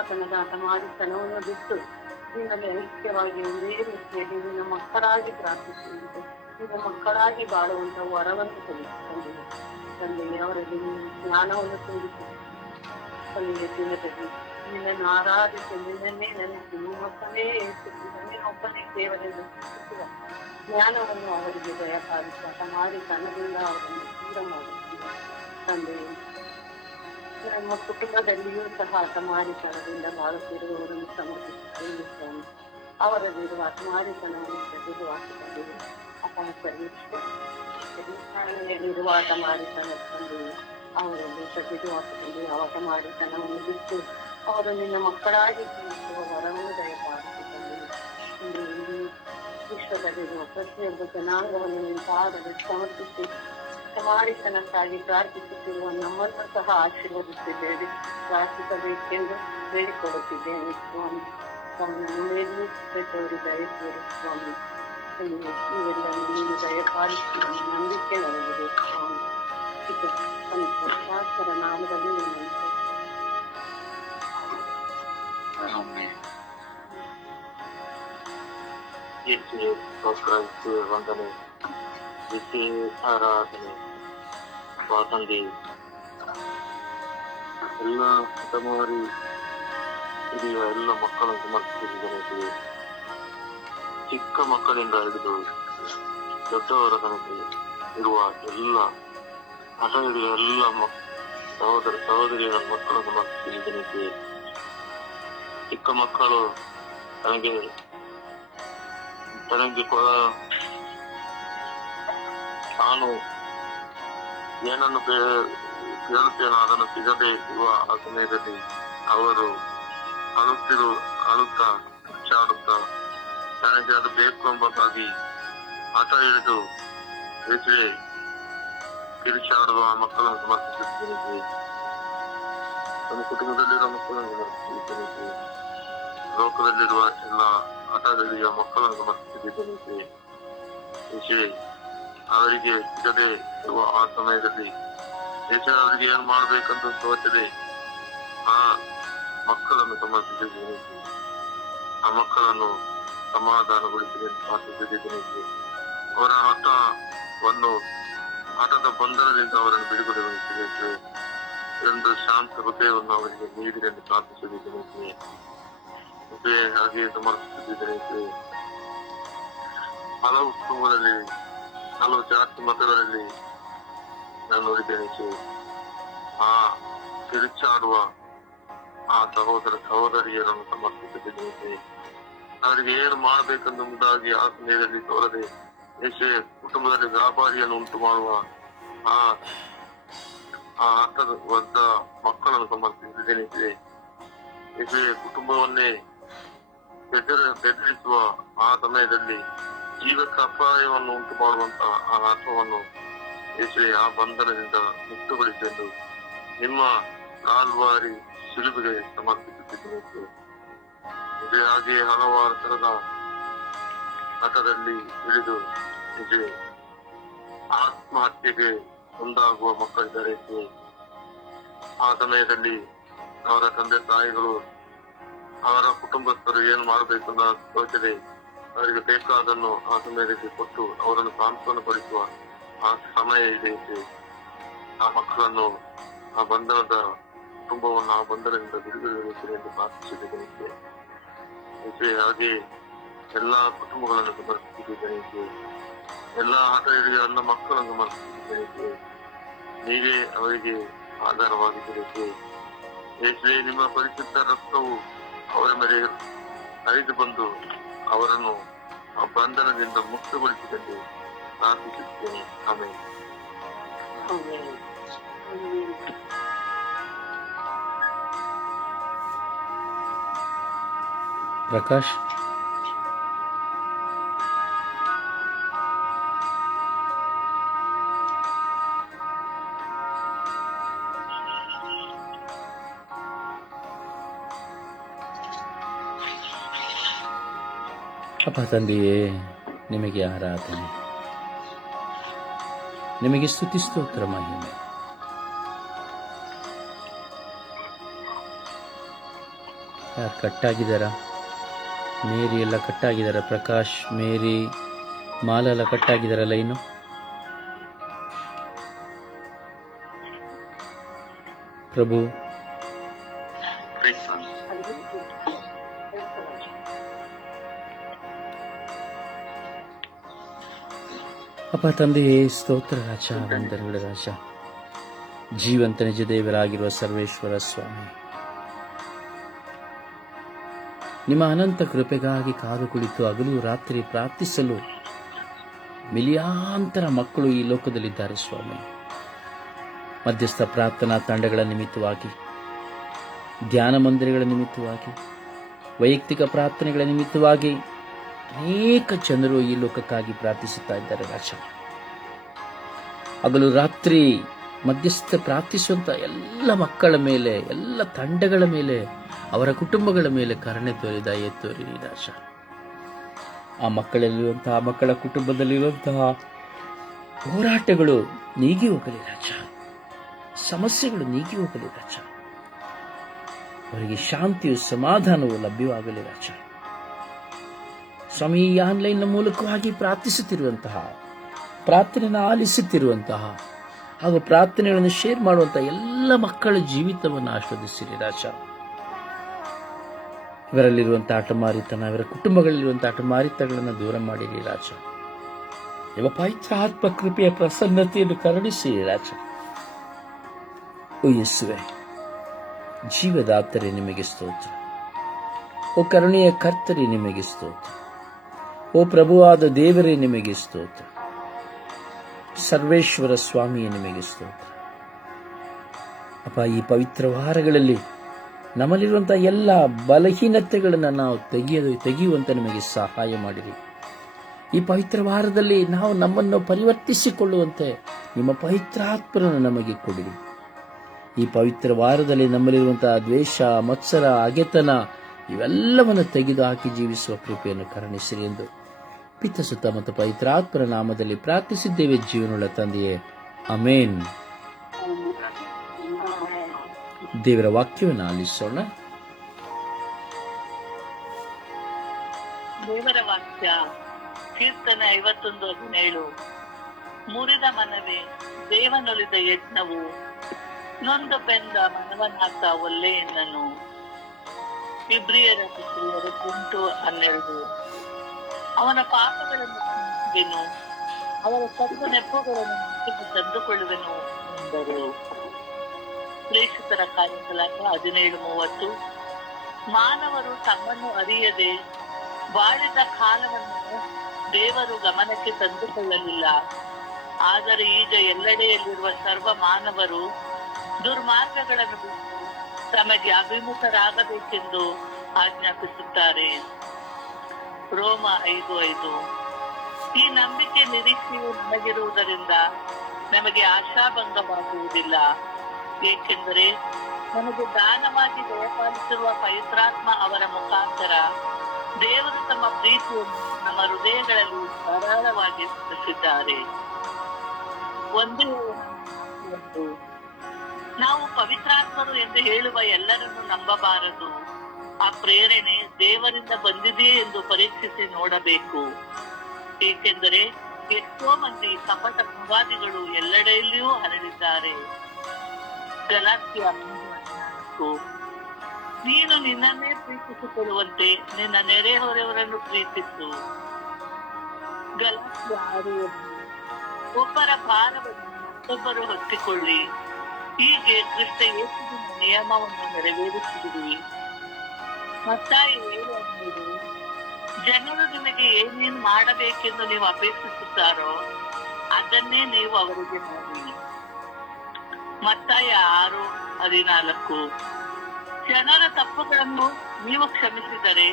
ತನದ ಹಠಮಾರಿತನವನ್ನು ಬಿಟ್ಟು ನಿನ್ನಲ್ಲಿ ಐಕ್ಯವಾಗಿ ಒಂದೇ ರೀತಿಯಲ್ಲಿ ನಿನ್ನ ಮಕ್ಕಳಾಗಿ ಪ್ರಾರ್ಥಿಸುವಂತೆ, ನಿನ್ನ ಮಕ್ಕಳಾಗಿ ಬಾಳುವಂತ ವರವನ್ನು ಕಲಿಸುತ್ತದೆ ತಂದೆಯೇ. ಅವರಲ್ಲಿ ನೀವು ಜ್ಞಾನವನ್ನು ತುಂಬಿಸಿ ತಂದೆಯ ದಿನದಲ್ಲಿ ನಿನ್ನನ್ನು ಆರಾಧಿಸಿ ನಿನ್ನನ್ನೇ ನೆನೆಸಿ ನಿಮ್ಮೊಬ್ಬನೇ ನಿನ್ನೇ ಒಬ್ಬನೇ ದೇವರನ್ನು ಸೃಷ್ಟಿಸುವ ಜ್ಞಾನವನ್ನು ಅವರಿಗೆ ದಯಪಾಲಿಸಿ ಹಠಮಾರಿತನದಿಂದ ಅವರನ್ನು ದೂರ ಮಾಡುತ್ತೀವಿ ತಂದೆಯೇ. ನಮ್ಮ ಕುಟುಂಬದಲ್ಲಿಯೂ ಸಹ ಹಠಮಾರಿತನದಿಂದ ಬಾಳುತ್ತಿರುವವರನ್ನು ಸಮರ್ಪಿಸುತ್ತೇವೆ ಸ್ವಾಮಿ. ಅವರಲ್ಲಿರುವ ಅಸಮಾರಿತನವನ್ನು ತೆಗೆದುಹಾಕಿಕೊಂಡಿದೆ. ಅಪ್ಪ ಪರೀಕ್ಷೆಯಲ್ಲಿರುವ ಅಸಮಾರಿತನ ತಂದೆ ಅವರಲ್ಲಿ ತೆಗೆದುಹಾಕಿಕೊಂಡು ಆ ಅಸಮಾರಿತನವನ್ನು ಬಿಟ್ಟು ಅವರು ನಿನ್ನ ಮಕ್ಕಳಾಗಿ ಜೀವಿಸುವ ವರವನ್ನು ದಯಪಾಲಿಸಿಕೊಂಡು ಇಂದು ಇಡೀ ವಿಶ್ವದಲ್ಲಿರುವ ಪ್ರತಿಯೊಬ್ಬ ಜನಾಂಗವನ್ನು ನಿನ್ನ ಪಾದದಲ್ಲಿ ಸಮರ್ಪಿಸಿ ಸಮಾರಿತನಕ್ಕಾಗಿ ಪ್ರಾರ್ಥಿಸುತ್ತಿರುವ ನಮ್ಮನ್ನು ಸಹ ಆಶೀರ್ವದಿಸಿದ್ದೇವೆ. ಪ್ರಾರ್ಥಿಸಬೇಕೆಂದು ಬೇಡಿಕೊಳ್ಳುತ್ತಿದ್ದೇನೆ ಸ್ವಾಮಿ. ಸ್ವಾಮಿಯನ್ನು ಮೇಲೂ ತೋರಿ ದಯತೋರಿ ಸ್ವಾಮಿ. ಇವೆಲ್ಲವೂ ನೀನು ದಯಪಾಲಿಸಿ ನಂಬಿಕೆ ಒಳಗಿದೆ ಸ್ವಾಮಿ. ಶಾಸ್ತ್ರ ನಾಮದಲ್ಲಿ ವಂದನೆ, ಆರಾಧನೆ, ಸ್ವಾತಂತ್ರ್ಯ ಎಲ್ಲ ತಮಾರಿ ಹಿರಿಯ ಎಲ್ಲ ಮಕ್ಕಳನ್ನು ಸಮರ್ಪಿಸಿದ ಚಿಕ್ಕ ಮಕ್ಕಳಿಂದ ಹಿಡಿದು ದೊಡ್ಡವರ ತನಕ ಇರುವ ಎಲ್ಲ ಹಠ ಹಿಡಿದ ಎಲ್ಲ ಸಹೋದರ ಸಹೋದರಿಯರ ಮಕ್ಕಳನ್ನು ಸಮರ್ಪಿಸಿದ ಚಿಕ್ಕ ಮಕ್ಕಳು ತನಗೆ ತಾನು ಏನನ್ನು ಕೇಳುತ್ತೇನೋ ಅದನ್ನು ಸಿಗದೆ ಇರುವ ಆ ಸಮಯದಲ್ಲಿ ಅವರು ಅಳುತ್ತಾ ಕಿಚ್ಚಾಡುತ್ತಾ ತನಗೆ ಅದು ಬೇಕು ಎಂಬುದಾಗಿ ಹಠ ಹಿಡಿದು ಹೆಚ್ಚಿಗೆ ಕಿರಿಚಾಡುವ ಮಕ್ಕಳನ್ನು ಸಮರ್ಪಿಸುತ್ತೇನೆ. ತನ್ನ ಕುಟುಂಬದಲ್ಲಿರುವ ಮಕ್ಕಳನ್ನು ಸಮರ್ಪಿಸುತ್ತೇನೆ. ಲೋಕದಲ್ಲಿರುವ ಎಲ್ಲ ಹಠದಲ್ಲಿಯ ಮಕ್ಕಳನ್ನು ಸಮರ್ಪಿಸಿದ್ದೇನೆ. ಹೆಚ್ಚಿಗೆ ಅವರಿಗೆ ಸಿಗದೆ ಇರುವ ಆ ಸಮಯದಲ್ಲಿ ಹೆಚ್ಚಿಗೆ ಅವರಿಗೆ ಏನು ಮಾಡಬೇಕಂತ ತೋಚದೆ ಆ ಮಕ್ಕಳನ್ನು ಸಮರ್ಪಿಸಿದ್ದೇನೆ. ಆ ಮಕ್ಕಳನ್ನು ಸಮಾಧಾನಗೊಳಿಸಿದೆ ಪ್ರಾರ್ಥಿಸಿದ್ದೇನೆ. ಅವರ ಹಠದ ಬಂಧನದಿಂದ ಅವರನ್ನು ಬಿಡುಗಡೆಗೊಳಿಸಬೇಕು ಎಂದು ಶಾಂತ ಹೃದಯವನ್ನು ಅವರಿಗೆ ನೀಡಿದೆ ಎಂದು ಪ್ರಾರ್ಥಿಸಿದ್ದೇನೆ. ಹಾಗೆ ಸಮರ್ಪಿಸಿದ್ದೇನೆ. ಹಲವು ಕುಟುಂಬದಲ್ಲಿ ಹಲವು ಜಾತಿ ಮತಗಳಲ್ಲಿ ನಾನು ನೋಡಿದ್ದೇನೆ. ಆ ಕಿರಿಚಾಡುವ ಆ ಸಹೋದರ ಸಹೋದರಿಯರನ್ನು ಸಮರ್ಪಿಸಿದ್ದೇನೆ. ಅವರಿಗೆ ಏನು ಮಾಡಬೇಕೆಂದು ಮುಂದಾಗಿ ಆ ಸಮಯದಲ್ಲಿ ತೋರದೆ ಕುಟುಂಬದಲ್ಲಿ ವ್ಯಾಪಾರಿಯನ್ನು ಉಂಟು ಮಾಡುವ ಆ ಹಠದ ಒದ್ದ ಮಕ್ಕಳನ್ನು ಸಮರ್ಪಿಸಿದ್ದೇನೆ. ಕುಟುಂಬವನ್ನೇ ಬೆದರಿಸುವ ಆ ಸಮಯದಲ್ಲಿ ಜೀವಕ್ಕೆ ಅಪಾಯವನ್ನು ಉಂಟು ಮಾಡುವಂತಹ ಆ ಹಠವನ್ನು ಆ ಬಂಧನದಿಂದ ಮುಕ್ತಗೊಳಿಸಲು ನಿಮ್ಮ ಕಾಲ್ವಾರಿ ಶಿಲುಬೆಗೆ ಸಮರ್ಪಿಸುತ್ತಿದ್ದೇನೆ. ಹಾಗೆಯೇ ಹಲವಾರು ತರದ ಹಠದಲ್ಲಿ ಇಳಿದು ಆತ್ಮಹತ್ಯೆಗೆ ಮುಂದಾಗುವ ಮಕ್ಕಳಿದ್ದಾರೆ. ಆ ಸಮಯದಲ್ಲಿ ಅವರ ತಂದೆ ತಾಯಿಗಳು ಅವರ ಕುಟುಂಬಸ್ಥರು ಏನು ಮಾಡಬೇಕು ತೋಚದೆ ಅವರಿಗೆ ಬೇಕಾದನ್ನು ಆ ಸಮಯದಲ್ಲಿ ಕೊಟ್ಟು ಅವರನ್ನು ಸಾಂತ್ವನಪಡಿಸುವ ಆ ಸಮಯ ಇದೆ. ಆ ಮಕ್ಕಳನ್ನು ಆ ಬಂಧನದ ಕುಟುಂಬವನ್ನು ಆ ಬಂಧನದಿಂದ ಬಿಡುಗಡೆಗೊಳಿಸಿದೆ ಎಂದು ಪ್ರಾರ್ಥಿಸಿದ್ದೇನೆ. ಹಾಗೆ ಎಲ್ಲಾ ಕುಟುಂಬಗಳನ್ನು ಸಮರ್ಪಿಸಿದ್ದೇನೆ. ಎಲ್ಲಾ ಹಠ ಹಿಡಿದ ಎಲ್ಲ ಮಕ್ಕಳನ್ನು ಸಮರ್ಪಿಸಿದ್ದೇನೆ. ನೀವೇ ಅವರಿಗೆ ಆಧಾರವಾಗಿದ್ದೇನೆ. ಏಕೆ ನಿಮ್ಮ ಪರಿಶುದ್ಧ ರಕ್ತವು ಅವರ ಮೇಲೆ ಹರಿದು ಬಂದು ಅವರನ್ನು ಆ ಬಂಧನದಿಂದ ಮುಕ್ತಗೊಳಿಸಿದಂತೆ ಪ್ರಾರ್ಥಿಸುತ್ತೇನೆ. ಆಮೇಲೆ ಪ್ರಕಾಶ್, ಅಪ್ಪ ತಂದೆಯೇ, ನಿಮಗೆ ಆರಾಧನೆ, ನಿಮಗೆ ಸ್ತುತಿ ಸ್ತೋತ್ರ ಮಹಿಮೆ. ಯಾರು ಕಟ್ಟಾಗಿದ್ದಾರ? ಮೇರಿ ಎಲ್ಲ ಕಟ್ಟಾಗಿದ್ದಾರ? ಪ್ರಕಾಶ್, ಮೇರಿ, ಮಾಲೆಲ್ಲ ಕಟ್ಟಾಗಿದ್ದಾರಲ್ಲ ಇನ್ನು? ಪ್ರಭು, ಅಪ್ಪ ತಂದೆಯೇ, ಸ್ತೋತ್ರ ರಾಜ, ವಂದನೆಗಳ ರಾಜ, ಜೀವಂತ ನಿಜ ದೇವರಾಗಿರುವ ಸರ್ವೇಶ್ವರ ಸ್ವಾಮಿ, ನಿಮ್ಮ ಅನಂತ ಕೃಪೆಗಾಗಿ ಕಾದು ಕುಳಿತು ಹಗಲು ರಾತ್ರಿ ಪ್ರಾರ್ಥಿಸಲು ಮಿಲಿಯಾಂತರ ಮಕ್ಕಳು ಈ ಲೋಕದಲ್ಲಿದ್ದಾರೆ ಸ್ವಾಮಿ. ಮಧ್ಯಸ್ಥ ಪ್ರಾರ್ಥನಾ ತಂಡಗಳ ನಿಮಿತ್ತವಾಗಿ, ಧ್ಯಾನ ಮಂದಿರಗಳ ನಿಮಿತ್ತವಾಗಿ, ವೈಯಕ್ತಿಕ ಪ್ರಾರ್ಥನೆಗಳ ನಿಮಿತ್ತವಾಗಿ ಅನೇಕ ಜನರು ಈ ಲೋಕಕ್ಕಾಗಿ ಪ್ರಾರ್ಥಿಸುತ್ತಾ ಇದ್ದಾರೆ ರಾಜ. ಹಗಲು ರಾತ್ರಿ ಮಧ್ಯಸ್ಥ ಪ್ರಾರ್ಥಿಸುವಂತ ಎಲ್ಲ ಮಕ್ಕಳ ಮೇಲೆ, ಎಲ್ಲ ತಂಡಗಳ ಮೇಲೆ, ಅವರ ಕುಟುಂಬಗಳ ಮೇಲೆ ಕರುಣೆ ತೋರಿ, ದಯೆ ತೋರಿ ರಾಜ. ಆ ಮಕ್ಕಳಲ್ಲಿರುವಂತಹ, ಮಕ್ಕಳ ಕುಟುಂಬದಲ್ಲಿರುವಂತಹ ಹೋರಾಟಗಳು ನೀಗಿ ಹೋಗಲಿ ರಾಜ. ಸಮಸ್ಯೆಗಳು ನೀಗಿ ಹೋಗಲಿ ರಾಜ. ಅವರಿಗೆ ಶಾಂತಿಯು, ಸಮಾಧಾನವು ಲಭ್ಯವಾಗಲಿ ರಾಜ. ಸ್ವಾಮಿ, ಈ ಆನ್ಲೈನ್ ಮೂಲಕವಾಗಿ ಪ್ರಾರ್ಥಿಸುತ್ತಿರುವಂತಹ, ಪ್ರಾರ್ಥನೆಯನ್ನು ಆಲಿಸುತ್ತಿರುವಂತಹ ಹಾಗೂ ಪ್ರಾರ್ಥನೆಗಳನ್ನು ಶೇರ್ ಮಾಡುವಂತಹ ಎಲ್ಲ ಮಕ್ಕಳ ಜೀವಿತವನ್ನು ಆಸ್ವಾದಿಸಿರಿ ರಾಜ. ಇವರಲ್ಲಿರುವಂತಹ ಹಠಮಾರಿತನ, ಇವರ ಕುಟುಂಬಗಳಲ್ಲಿರುವಂತಹ ಹಠಮಾರಿತಗಳನ್ನು ದೂರ ಮಾಡಿರಿ ರಾಜ. ನಿಮ್ಮ ಪವಿತ್ರ ಆತ್ಮ ಕೃಪೆಯ ಪ್ರಸನ್ನತೆಯನ್ನು ಕರುಣಿಸಿರಿ ರಾಜ. ಓ ಯೇಸುವೆ, ಜೀವದಾತರೇ ನಿಮಗೆ ಸ್ತೋತ್ರ. ಓ ಕರುಣೆಯ ಕರ್ತರೇ ನಿಮಗೆ ಸ್ತೋತ್ರ. ಓ ಪ್ರಭುವಾದ ದೇವರೇ ನಿಮಗೆ ಸ್ತೋತ್ರ. ಸರ್ವೇಶ್ವರ ಸ್ವಾಮಿಯೇ ನಿಮಗೆ ಸ್ತೋತ್ರ. ಅಪ್ಪ, ಈ ಪವಿತ್ರ ವಾರಗಳಲ್ಲಿ ನಮ್ಮಲ್ಲಿರುವಂತಹ ಎಲ್ಲ ಬಲಹೀನತೆಗಳನ್ನು ನಾವು ತೆಗೆಯುವಂತೆ ನಿಮಗೆ ಸಹಾಯ ಮಾಡಿರಿ. ಈ ಪವಿತ್ರ ವಾರದಲ್ಲಿ ನಾವು ನಮ್ಮನ್ನು ಪರಿವರ್ತಿಸಿಕೊಳ್ಳುವಂತೆ ನಿಮ್ಮ ಪವಿತ್ರಾತ್ಮರನ್ನು ನಮಗೆ ಕೊಡಿರಿ. ಈ ಪವಿತ್ರ ವಾರದಲ್ಲಿ ನಮ್ಮಲ್ಲಿರುವಂತಹ ದ್ವೇಷ, ಮತ್ಸರ, ಹಗೆತನ ಇವೆಲ್ಲವನ್ನು ತೆಗೆದು ಹಾಕಿ ಜೀವಿಸುವ ಕೃಪೆಯನ್ನು ಕರುಣಿಸಿರಿ ಎಂದು ಪಿತ, ಸುತ್ತ ಮತ್ತು ಪವಿತ್ರಾತ್ಮರ ನಾಮದಲ್ಲಿ ಪ್ರಾರ್ಥಿಸಿದ್ದೇವೆ ಜೀವನವುಳ್ಳ ತಂದೆಯೇ, ಆಮೇನ್. ದೇವರ ವಾಕ್ಯವನ್ನು ಆಲಿಸೋಣ. ದೇವರ ವಾಕ್ಯ ಕೀರ್ತನೆ 51:17. ಮುರಿದ ಮನವೇ ದೇವನೊಲಿದ ಯಜ್ಞವು, ನೊಂದು ಬೆಂದ ಮನವನಾಥ ಒಲ್ಲೆ ಎನ್ನನು. ಇಬ್ರಿಯರ 12:12. ಅವನ ಪಾಪಗಳನ್ನು ಕ್ಷಮಿಸುವೆನು, ಅವರ ತಪ್ಪು ನೆಪ್ಪುಗಳನ್ನು ನೆನಪಿಗೆ ತಂದುಕೊಳ್ಳುವೆನು ಎಂದರು. ಪ್ರೇಷಿತರ ಕಾರ್ಯಕಲಾಪ 17:30. ಮಾನವರು ತಮ್ಮನ್ನು ಅರಿಯದೆ ಬಾಳಿದ ಕಾಲವನ್ನು ದೇವರು ಗಮನಕ್ಕೆ ತಂದುಕೊಳ್ಳಲಿಲ್ಲ. ಆದರೆ ಈಗ ಎಲ್ಲೆಡೆಯಲ್ಲಿರುವ ಸರ್ವ ಮಾನವರು ದುರ್ಮಾರ್ಗಗಳನ್ನು ಬಿಟ್ಟು ತಮಗೆ ಅಭಿಮುಖರಾಗಬೇಕೆಂದು ಆಜ್ಞಾಪಿಸುತ್ತಾರೆ. ರೋಮ 5:5. ಈ ನಂಬಿಕೆ ನಿರೀಕ್ಷೆಯು ನಮಗಿರುವುದರಿಂದ ನಮಗೆ ಆಶಾಭಂಗವಾಗುವುದಿಲ್ಲ. ಏಕೆಂದರೆ ನಮಗೆ ದಾನವಾಗಿ ದಯಪಾಲಿಸಿರುವ ಪವಿತ್ರಾತ್ಮ ಅವರ ಮುಖಾಂತರ ದೇವರು ತಮ್ಮ ಪ್ರೀತಿಯನ್ನು ನಮ್ಮ ಹೃದಯಗಳಲ್ಲಿ ಧಾರಾಳವಾಗಿ ತಿಳಿಸಿದ್ದಾರೆ. ನಾವು ಪವಿತ್ರಾತ್ಮರು ಎಂದು ಹೇಳುವ ಎಲ್ಲರನ್ನು ನಂಬಬಾರದು. ಆ ಪ್ರೇರಣೆ ದೇವರಿಂದ ಬಂದಿದೆಯೇ ಎಂದು ಪರೀಕ್ಷಿಸಿ ನೋಡಬೇಕು. ಏಕೆಂದರೆ ಎಷ್ಟೋ ಮಂದಿ ಕಪಟ ಪ್ರವಾದಿಗಳು ಎಲ್ಲೆಡೆಯಲ್ಲಿಯೂ ಹರಡಿದ್ದಾರೆ. ಗಲಾತ್ಯ 3:14. ನೀನು ನಿನ್ನನ್ನೇ ಪ್ರೀತಿಸಿಕೊಳ್ಳುವಂತೆ ನಿನ್ನ ನೆರೆಹೊರೆಯವರನ್ನು ಪ್ರೀತಿಸು. ಗಲಾತ್ಯ 6:1. ಒಬ್ಬರ ಭಾರವನ್ನು ಮತ್ತೊಬ್ಬರು ಹೊತ್ತಿಕೊಳ್ಳಿ. ಹೀಗೆ ಕ್ರಿಸ್ತ ಯೇಸುವಿನ ನಿಯಮವನ್ನು ನೆರವೇರಿಸಿದಿರಿ. ಮತ್ತಾಯ 7:13. ಜನರು ನಿಮಗೆ ಏನೇನು ಮಾಡಬೇಕೆಂದು ನೀವು ಅಪೇಕ್ಷಿಸುತ್ತಾರೋ ಅದನ್ನೇ ನೀವು ಅವರಿಗೆ ಮಾಡಿ. ಮತ್ತಾಯ 6:14. ಜನರ ತಪ್ಪುಗಳನ್ನು ನೀವು ಕ್ಷಮಿಸಿದರೆ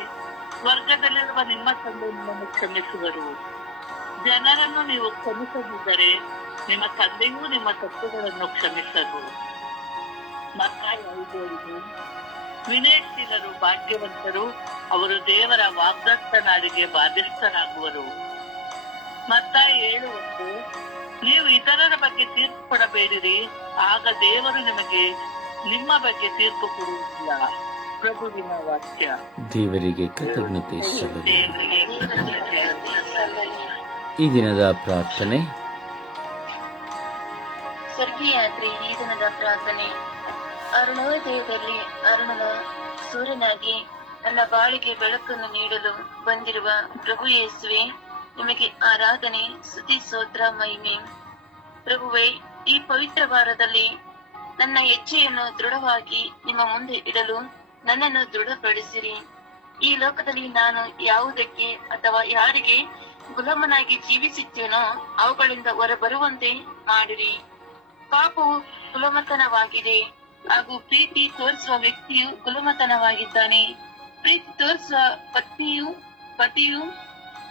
ಸ್ವರ್ಗದಲ್ಲಿರುವ ನಿಮ್ಮ ತಂದೆ ನಿಮ್ಮನ್ನು ಕ್ಷಮಿಸುವರು. ಜನರನ್ನು ನೀವು ಕ್ಷಮಿಸದಿದ್ದರೆ ನಿಮ್ಮ ತಂದೆಯೂ ನಿಮ್ಮ ತಪ್ಪುಗಳನ್ನು ಕ್ಷಮಿಸರು. ಮತ್ತಾಯ 5:5. ವಿನಯಶೀಲರು ಭಾಗ್ಯವಂತರು, ಅವರು ದೇವರ ವಾಗ್ದತ್ತ ನಾಡಿಗೆ ಬಾಧ್ಯಸ್ಥರಾಗುವರು. ಮತ್ತಾಯ 7:1. ನೀವು ಇತರರ ಬಗ್ಗೆ ತೀರ್ಪು ಕೊಡಬೇಡಿರಿ, ಆಗ ದೇವರು ನಿಮಗೆ ನಿಮ್ಮ ಬಗ್ಗೆ ತೀರ್ಪು ಕೊಡುವುದಿಲ್ಲ. ಪ್ರಭುವಿನ ವಾಕ್ಯ. ದೇವರಿಗೆ ಕೃತಜ್ಞತೆ ಸಲ್ಲಲಿ. ಈ ದಿನದ ಪ್ರಾರ್ಥನೆ. ಸ್ವರ್ಗೀಯಾತ್ರಿ ಈ ದಿನದ ಪ್ರಾರ್ಥನೆ. ಅರುಣೋದಯದಲ್ಲಿ ಅರುಣನ ಸೂರ್ಯನಾಗಿ ನನ್ನ ಬಾಳಿಗೆ ಬೆಳಕನ್ನು ನೀಡಲು ಬಂದಿರುವ ಪ್ರಭು ಯೇಸುವೆ, ನಿಮಗೆ ಆರಾಧನೆ, ಸ್ತುತಿ, ಸ್ತೋತ್ರ, ಮಹಿಮೆ. ಪ್ರಭುವೇ, ಈ ಪವಿತ್ರ ವಾರದಲ್ಲಿ ನನ್ನ ಹೆಜ್ಜೆಯನ್ನು ದೃಢವಾಗಿ ನಿಮ್ಮ ಮುಂದೆ ಇಡಲು ನನ್ನನ್ನು ದೃಢಪಡಿಸಿರಿ. ಈ ಲೋಕದಲ್ಲಿ ನಾನು ಯಾವುದಕ್ಕೆ ಅಥವಾ ಯಾರಿಗೆ ಗುಲಾಮನಾಗಿ ಜೀವಿಸುತ್ತೇನೋ ಅವುಗಳಿಂದ ಹೊರಬರುವಂತೆ ಮಾಡಿರಿ. ಪಾಪವು ಗುಲಾಮತನವಾಗಿದೆ, ಹಾಗೂ ಪ್ರೀತಿ ತೋರಿಸುವ ವ್ಯಕ್ತಿಯು ಗುಲಾಮತನವಾಗಿದ್ದಾನೆ. ಪ್ರೀತಿ ತೋರಿಸುವ ಪತಿಯು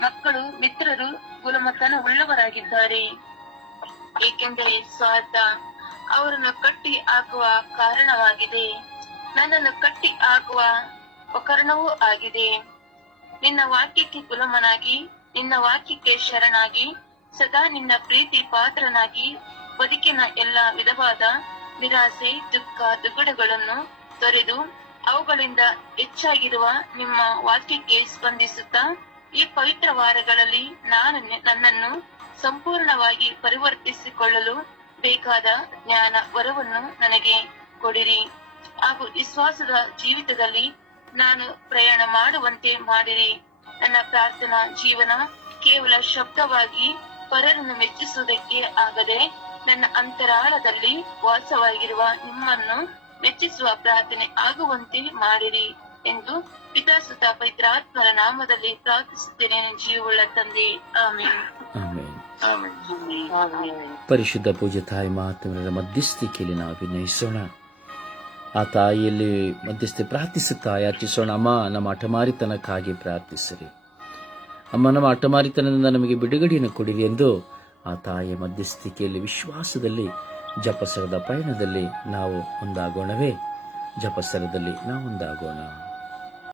ಮಕ್ಕಳು ಮಿತ್ರರು ಗುಲಾಮತನ ಉಳ್ಳವರಾಗಿದ್ದಾರೆ. ಏಕೆಂದರೆ ಸ್ವಾರ್ಥ ಅವರನ್ನು ಕಟ್ಟಿ ಹಾಕುವ ಕಾರಣವಾಗಿದೆ, ನನ್ನನ್ನು ಕಟ್ಟಿ ಹಾಕುವ ಉಪಕರಣವೂ ಆಗಿದೆ. ನಿನ್ನ ವಾಕ್ಯಕ್ಕೆ ಗುಲಾಮನಾಗಿ, ನಿನ್ನ ವಾಕ್ಯಕ್ಕೆ ಶರಣಾಗಿ, ಸದಾ ನಿನ್ನ ಪ್ರೀತಿ ಪಾತ್ರನಾಗಿ ಬದುಕಿನ ಎಲ್ಲ ವಿಧವಾದ ನಿರಾಸೆ, ದುಃಖ, ದುಗುಡಗಳನ್ನು ತೊರೆದು ಅವುಗಳಿಂದ ಹೆಚ್ಚಾಗಿರುವ ನಿಮ್ಮ ವಾಕ್ಯಕ್ಕೆ ಸ್ಪಂದಿಸುತ್ತಾ ಈ ಪವಿತ್ರ ವಾರಗಳಲ್ಲಿ ನನ್ನನ್ನು ಸಂಪೂರ್ಣವಾಗಿ ಪರಿವರ್ತಿಸಿಕೊಳ್ಳಲು ಬೇಕಾದ ಜ್ಞಾನ ವರವನ್ನು ನನಗೆ ಕೊಡಿರಿ. ಹಾಗೂ ವಿಶ್ವಾಸದ ಜೀವಿತದಲ್ಲಿ ನಾನು ಪ್ರಯಾಣ ಮಾಡುವಂತೆ ಮಾಡಿರಿ. ನನ್ನ ಪ್ರಾರ್ಥನಾ ಜೀವನ ಕೇವಲ ಶಬ್ದವಾಗಿ ಪರರನ್ನು ಮೆಚ್ಚಿಸುವುದಕ್ಕೆ ಆಗದೆ ನನ್ನ ಅಂತರಾಳದಲ್ಲಿ ವಾಸವಾಗಿರುವ ನಿಮ್ಮನ್ನು ಮೆಚ್ಚಿಸುವ ಪ್ರಾರ್ಥನೆ ಆಗುವಂತೆ ಮಾಡಿರಿ ಎಂದು ಪಿತಾಸುತ ಪವಿತ್ರಾತ್ಮರ ನಾಮದಲ್ಲಿ ಪ್ರಾರ್ಥಿಸುತ್ತೇನೆ, ಜೀವವುಳ್ಳ ತಂದೆ. ಆಮೆನ್. ಆಮೆನ್. ಪರಿಶುದ್ಧ ಪೂಜ್ಯ ತಾಯಿ ಮಾತವರ ಮಧ್ಯಸ್ಥಿಕೆಯಲ್ಲಿ ನಾವು ವಿನಯಿಸೋಣ. ಆ ತಾಯಿಯಲ್ಲಿ ಮಧ್ಯಸ್ಥೆ ಪ್ರಾರ್ಥಿಸುತ್ತಾ ಯಾಚಿಸೋಣ. ಅಮ್ಮ, ನಮ್ಮ ಹಠಮಾರಿತನಕ್ಕಾಗಿ ಪ್ರಾರ್ಥಿಸಿರಿ. ಅಮ್ಮ, ನಮ್ಮ ಹಠಮಾರಿತನದಿಂದ ನಮಗೆ ಬಿಡುಗಡೆಯನ್ನು ಕೊಡಿರಿ ಎಂದು ಆ ತಾಯಿಯ ಮಧ್ಯಸ್ಥಿಕೆಯಲ್ಲಿ ವಿಶ್ವಾಸದಲ್ಲಿ ಜಪಸರದ ಪಯಣದಲ್ಲಿ ನಾವು ಒಂದಾಗೋಣವೇ? ಜಪಸರದಲ್ಲಿ ನಾವು ಒಂದಾಗೋಣ.